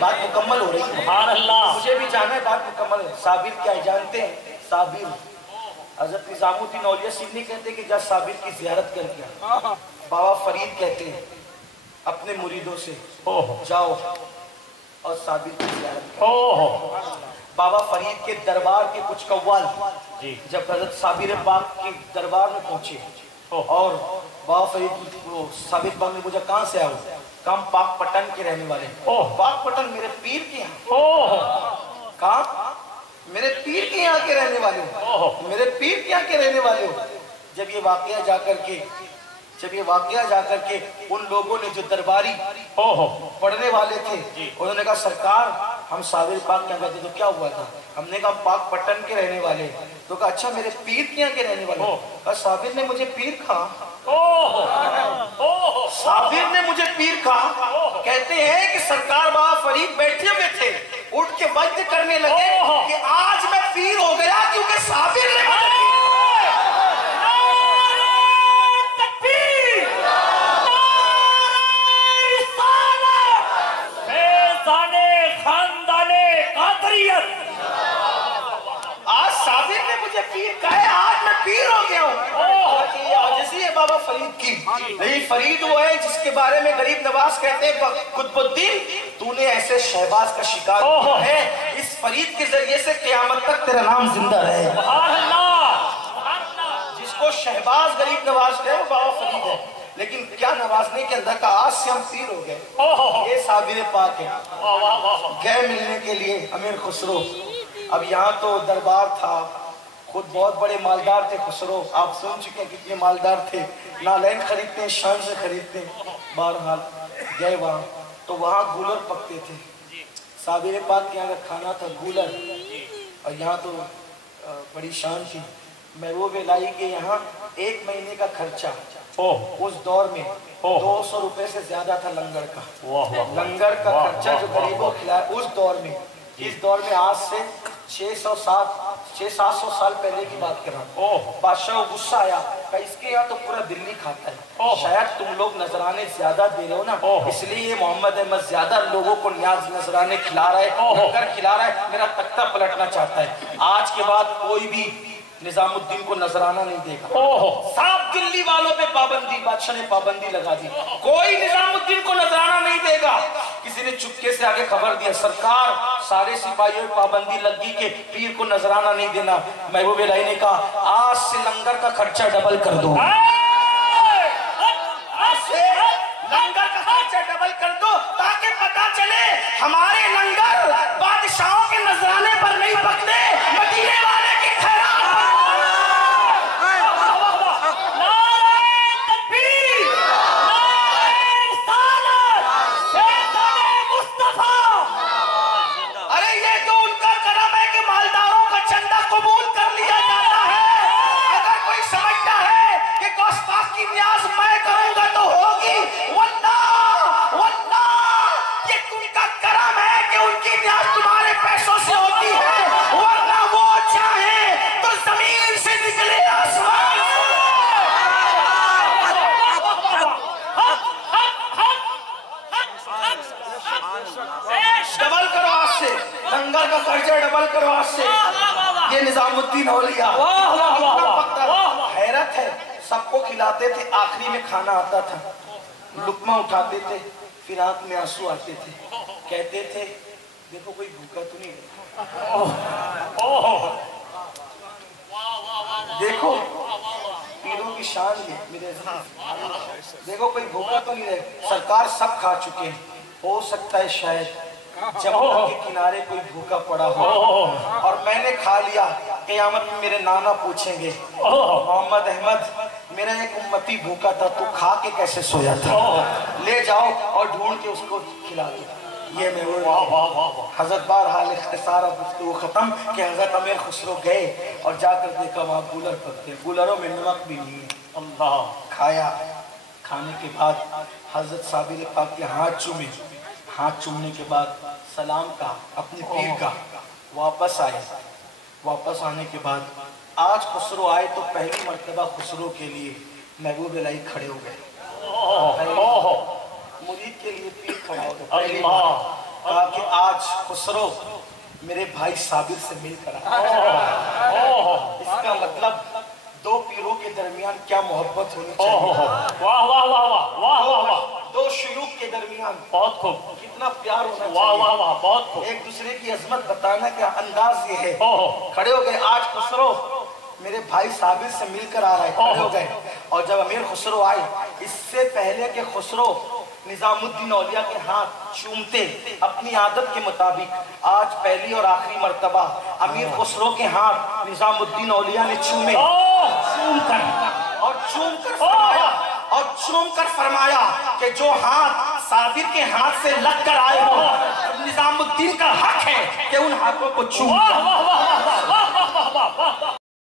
बात मुकम्मल हो रही है। सुभान अल्लाह, मुझे भी जाना है, बात मुकम्मल है। साबिर क्या है जानते हैं? साबिर हजरत निजामुद्दीन औलिया सिंधी कहते कि जा साबिर की जियारत करके। बाबा फरीद कहते हैं अपने मुरीदों से जाओ और साबिर की जियारत करो। बाबा फरीद के दरबार के कुछ कव्वाल जब हजरत साबिर पाक के दरबार में पहुंचे और बाबा फरीद साबिर पाक ने पूछा कहाँ से आओ? हम पाक पटन के रहने वाले। पाक पटन मेरे पीर के यहाँ। कहाँ? मेरे पीर के यहाँ के रहने वाले हो, मेरे पीर के यहाँ के रहने वाले हो। जब ये वाकया जाकर के उन लोगों ने जो दरबारी पढ़ने वाले थे उन्होंने कहा सरकार हम साबिर पाक के यहाँ गए थे तो क्या हुआ था? हमने कहा पाक पट्टन के रहने वाले। तो कहा अच्छा मेरे पीर के यहाँ के रहने वाले। कहा साबिर ने मुझे पीर कहा, साबिर ने मुझे पीर कहा। कहते हैं कि सरकार बाबा फरीद बैठे हुए थे, उठ के वज्द करने लगे कि आज मैं पीर हो गया क्योंकि साबिर ने मुझे आज साबिर ने मुझे पीर कहा है, आज मैं पीर हो गया हूँ। जैसे बाबा फरीद की नहीं, फरीद वो है जिसके बारे में गरीब नवाज कहते हैं कुतुबुद्दीन तूने ऐसे शहबाज का शिकार है, इस फरीद के जरिए से क़यामत तक तेरा नाम जिंदा रहे। जिसको शहबाज गरीब नवाज कहे वो बाबा फरीद है, लेकिन क्या नवाजने के अंदर का आज से हम पीर हो गए। ये साबिर पाक है। गए मिलने के लिए अमीर खुसरो। अब यहाँ तो दरबार था, खुद बहुत बड़े मालदार थे खुसरो, आप सुन चुके हैं कितने मालदार थे, नालैन खरीदते हैं, शान से खरीदते हैं। बहरहाल गए वहाँ तो वहाँ गूलर पकते थे। साबिर पाक के यहाँ का खाना था गूलर, और यहाँ तो बड़ी शान थी। महबूब इलाही के यहाँ 1 महीने का खर्चा उस दौर में 200 रुपए से ज्यादा था लंगर का। लंगर का खर्चा जो गरीबों को खिलाया उस दौर में, इस दौर में आज से 600-700 साल पहले की बात कर रहा हूँ। बादशाह को गुस्सा आया, इसके यहाँ तो पूरा दिल्ली खाता है, शायद तुम लोग नजराने ज्यादा दे रहे हो ना, इसलिए ये मोहम्मद अहमद ज्यादा लोगों को न्याज नजराने खिला रहा है, लंगर खिला रहा है, मेरा तख्ता पलटना चाहता है। आज के बाद कोई भी निजामुद्दीन को नजराना नहीं देगा। साफ दिल्ली वालों पे पाबंदी, बादशाह ने पाबंदी लगा दी, कोई निजामुद्दीन को नजराना नहीं देगा। किसी ने चुपके से आगे खबर दिया सरकार सारे सिपाहियों पर पाबंदी लगी कि पीर को नजराना नहीं देना। महबूब इलाही ने कहा आज से लंगर का खर्चा डबल कर दो, आज से लंगर का खर्चा डबल कर दो, ताकि पता चले हमारे लंगर बादशाहों के नजराने पर नहीं पकते, मदीने वाले की खैरात निजामुद्दीन औलिया। वाह वाह वाह वाह। हैरत है, सबको खिलाते थे, आखिरी में खाना आता था, लुकमा उठाते थे, फिर आंख में आंसू आते थे, कहते थे देखो कोई भूखा तो नहीं है। देखो पीरों की शान है मेरे, देखो कोई भूखा तो नहीं है। सरकार सब खा चुके हैं, हो सकता है शायद जमुना के किनारे कोई भूखा पड़ा हो और मैंने खा लिया। क़यामत में मेरे नाना पूछेंगे मोहम्मद अहमद मेरा एक उम्मती भूखा था, तू खा के कैसे सोया था, ले जाओ और ढूंढ के उसको खिला दो। ये मैं हजरत बार हाल इख्तिसार गुफ्तगू खत्म कि हजरत अमीर खुसरो गए और जाकर देखा वहाँ गूलर पकते, गूलरों में नमक भी नहीं है। अल्लाह खाया, खाने के बाद हजरत साबिर पाक के हाथ चूमे, हाथ चूमने के बाद सलाम का अपने पीर का, वापस आए। वापस आने के बाद आज खुसरो आए तो पहली मर्तबा खुसरो के लिए महबूब इलाही खड़े हो गए, मुरीद के लिए पीर खड़ा हो गया। कहा कि आज खुसरो मेरे भाई साबिर से मिलकर इसका मतलब दो पीरों के दरमियान क्या मोहब्बत होनी चाहिए। वाह वाह वाह वाह वाह वाह। दो शुयूख के दरमियान बहुत खूब, कितना प्यार होना चाहिए। वाह वाह वाह, बहुत खूब। एक दूसरे की अजमत बताना का अंदाज ये है। खड़े हो गए, आज खुसरो मेरे भाई साबिर से मिलकर आ रहा है, खड़े हो गए। और जब अमीर खुसरो आए, इससे पहले कि खुसरो निजामुद्दीन औलिया के हाथ चूमते अपनी आदत के मुताबिक, आज पहली और आखिरी मर्तबा अमीर खुसरो के हाथ निजामुद्दीन औलिया ने चूमे और चूम कर फरमाया कि जो हाथ साबिर के हाथ से लग कर आए हो, निजामुद्दीन का हक है कि उन हाथों को चूम।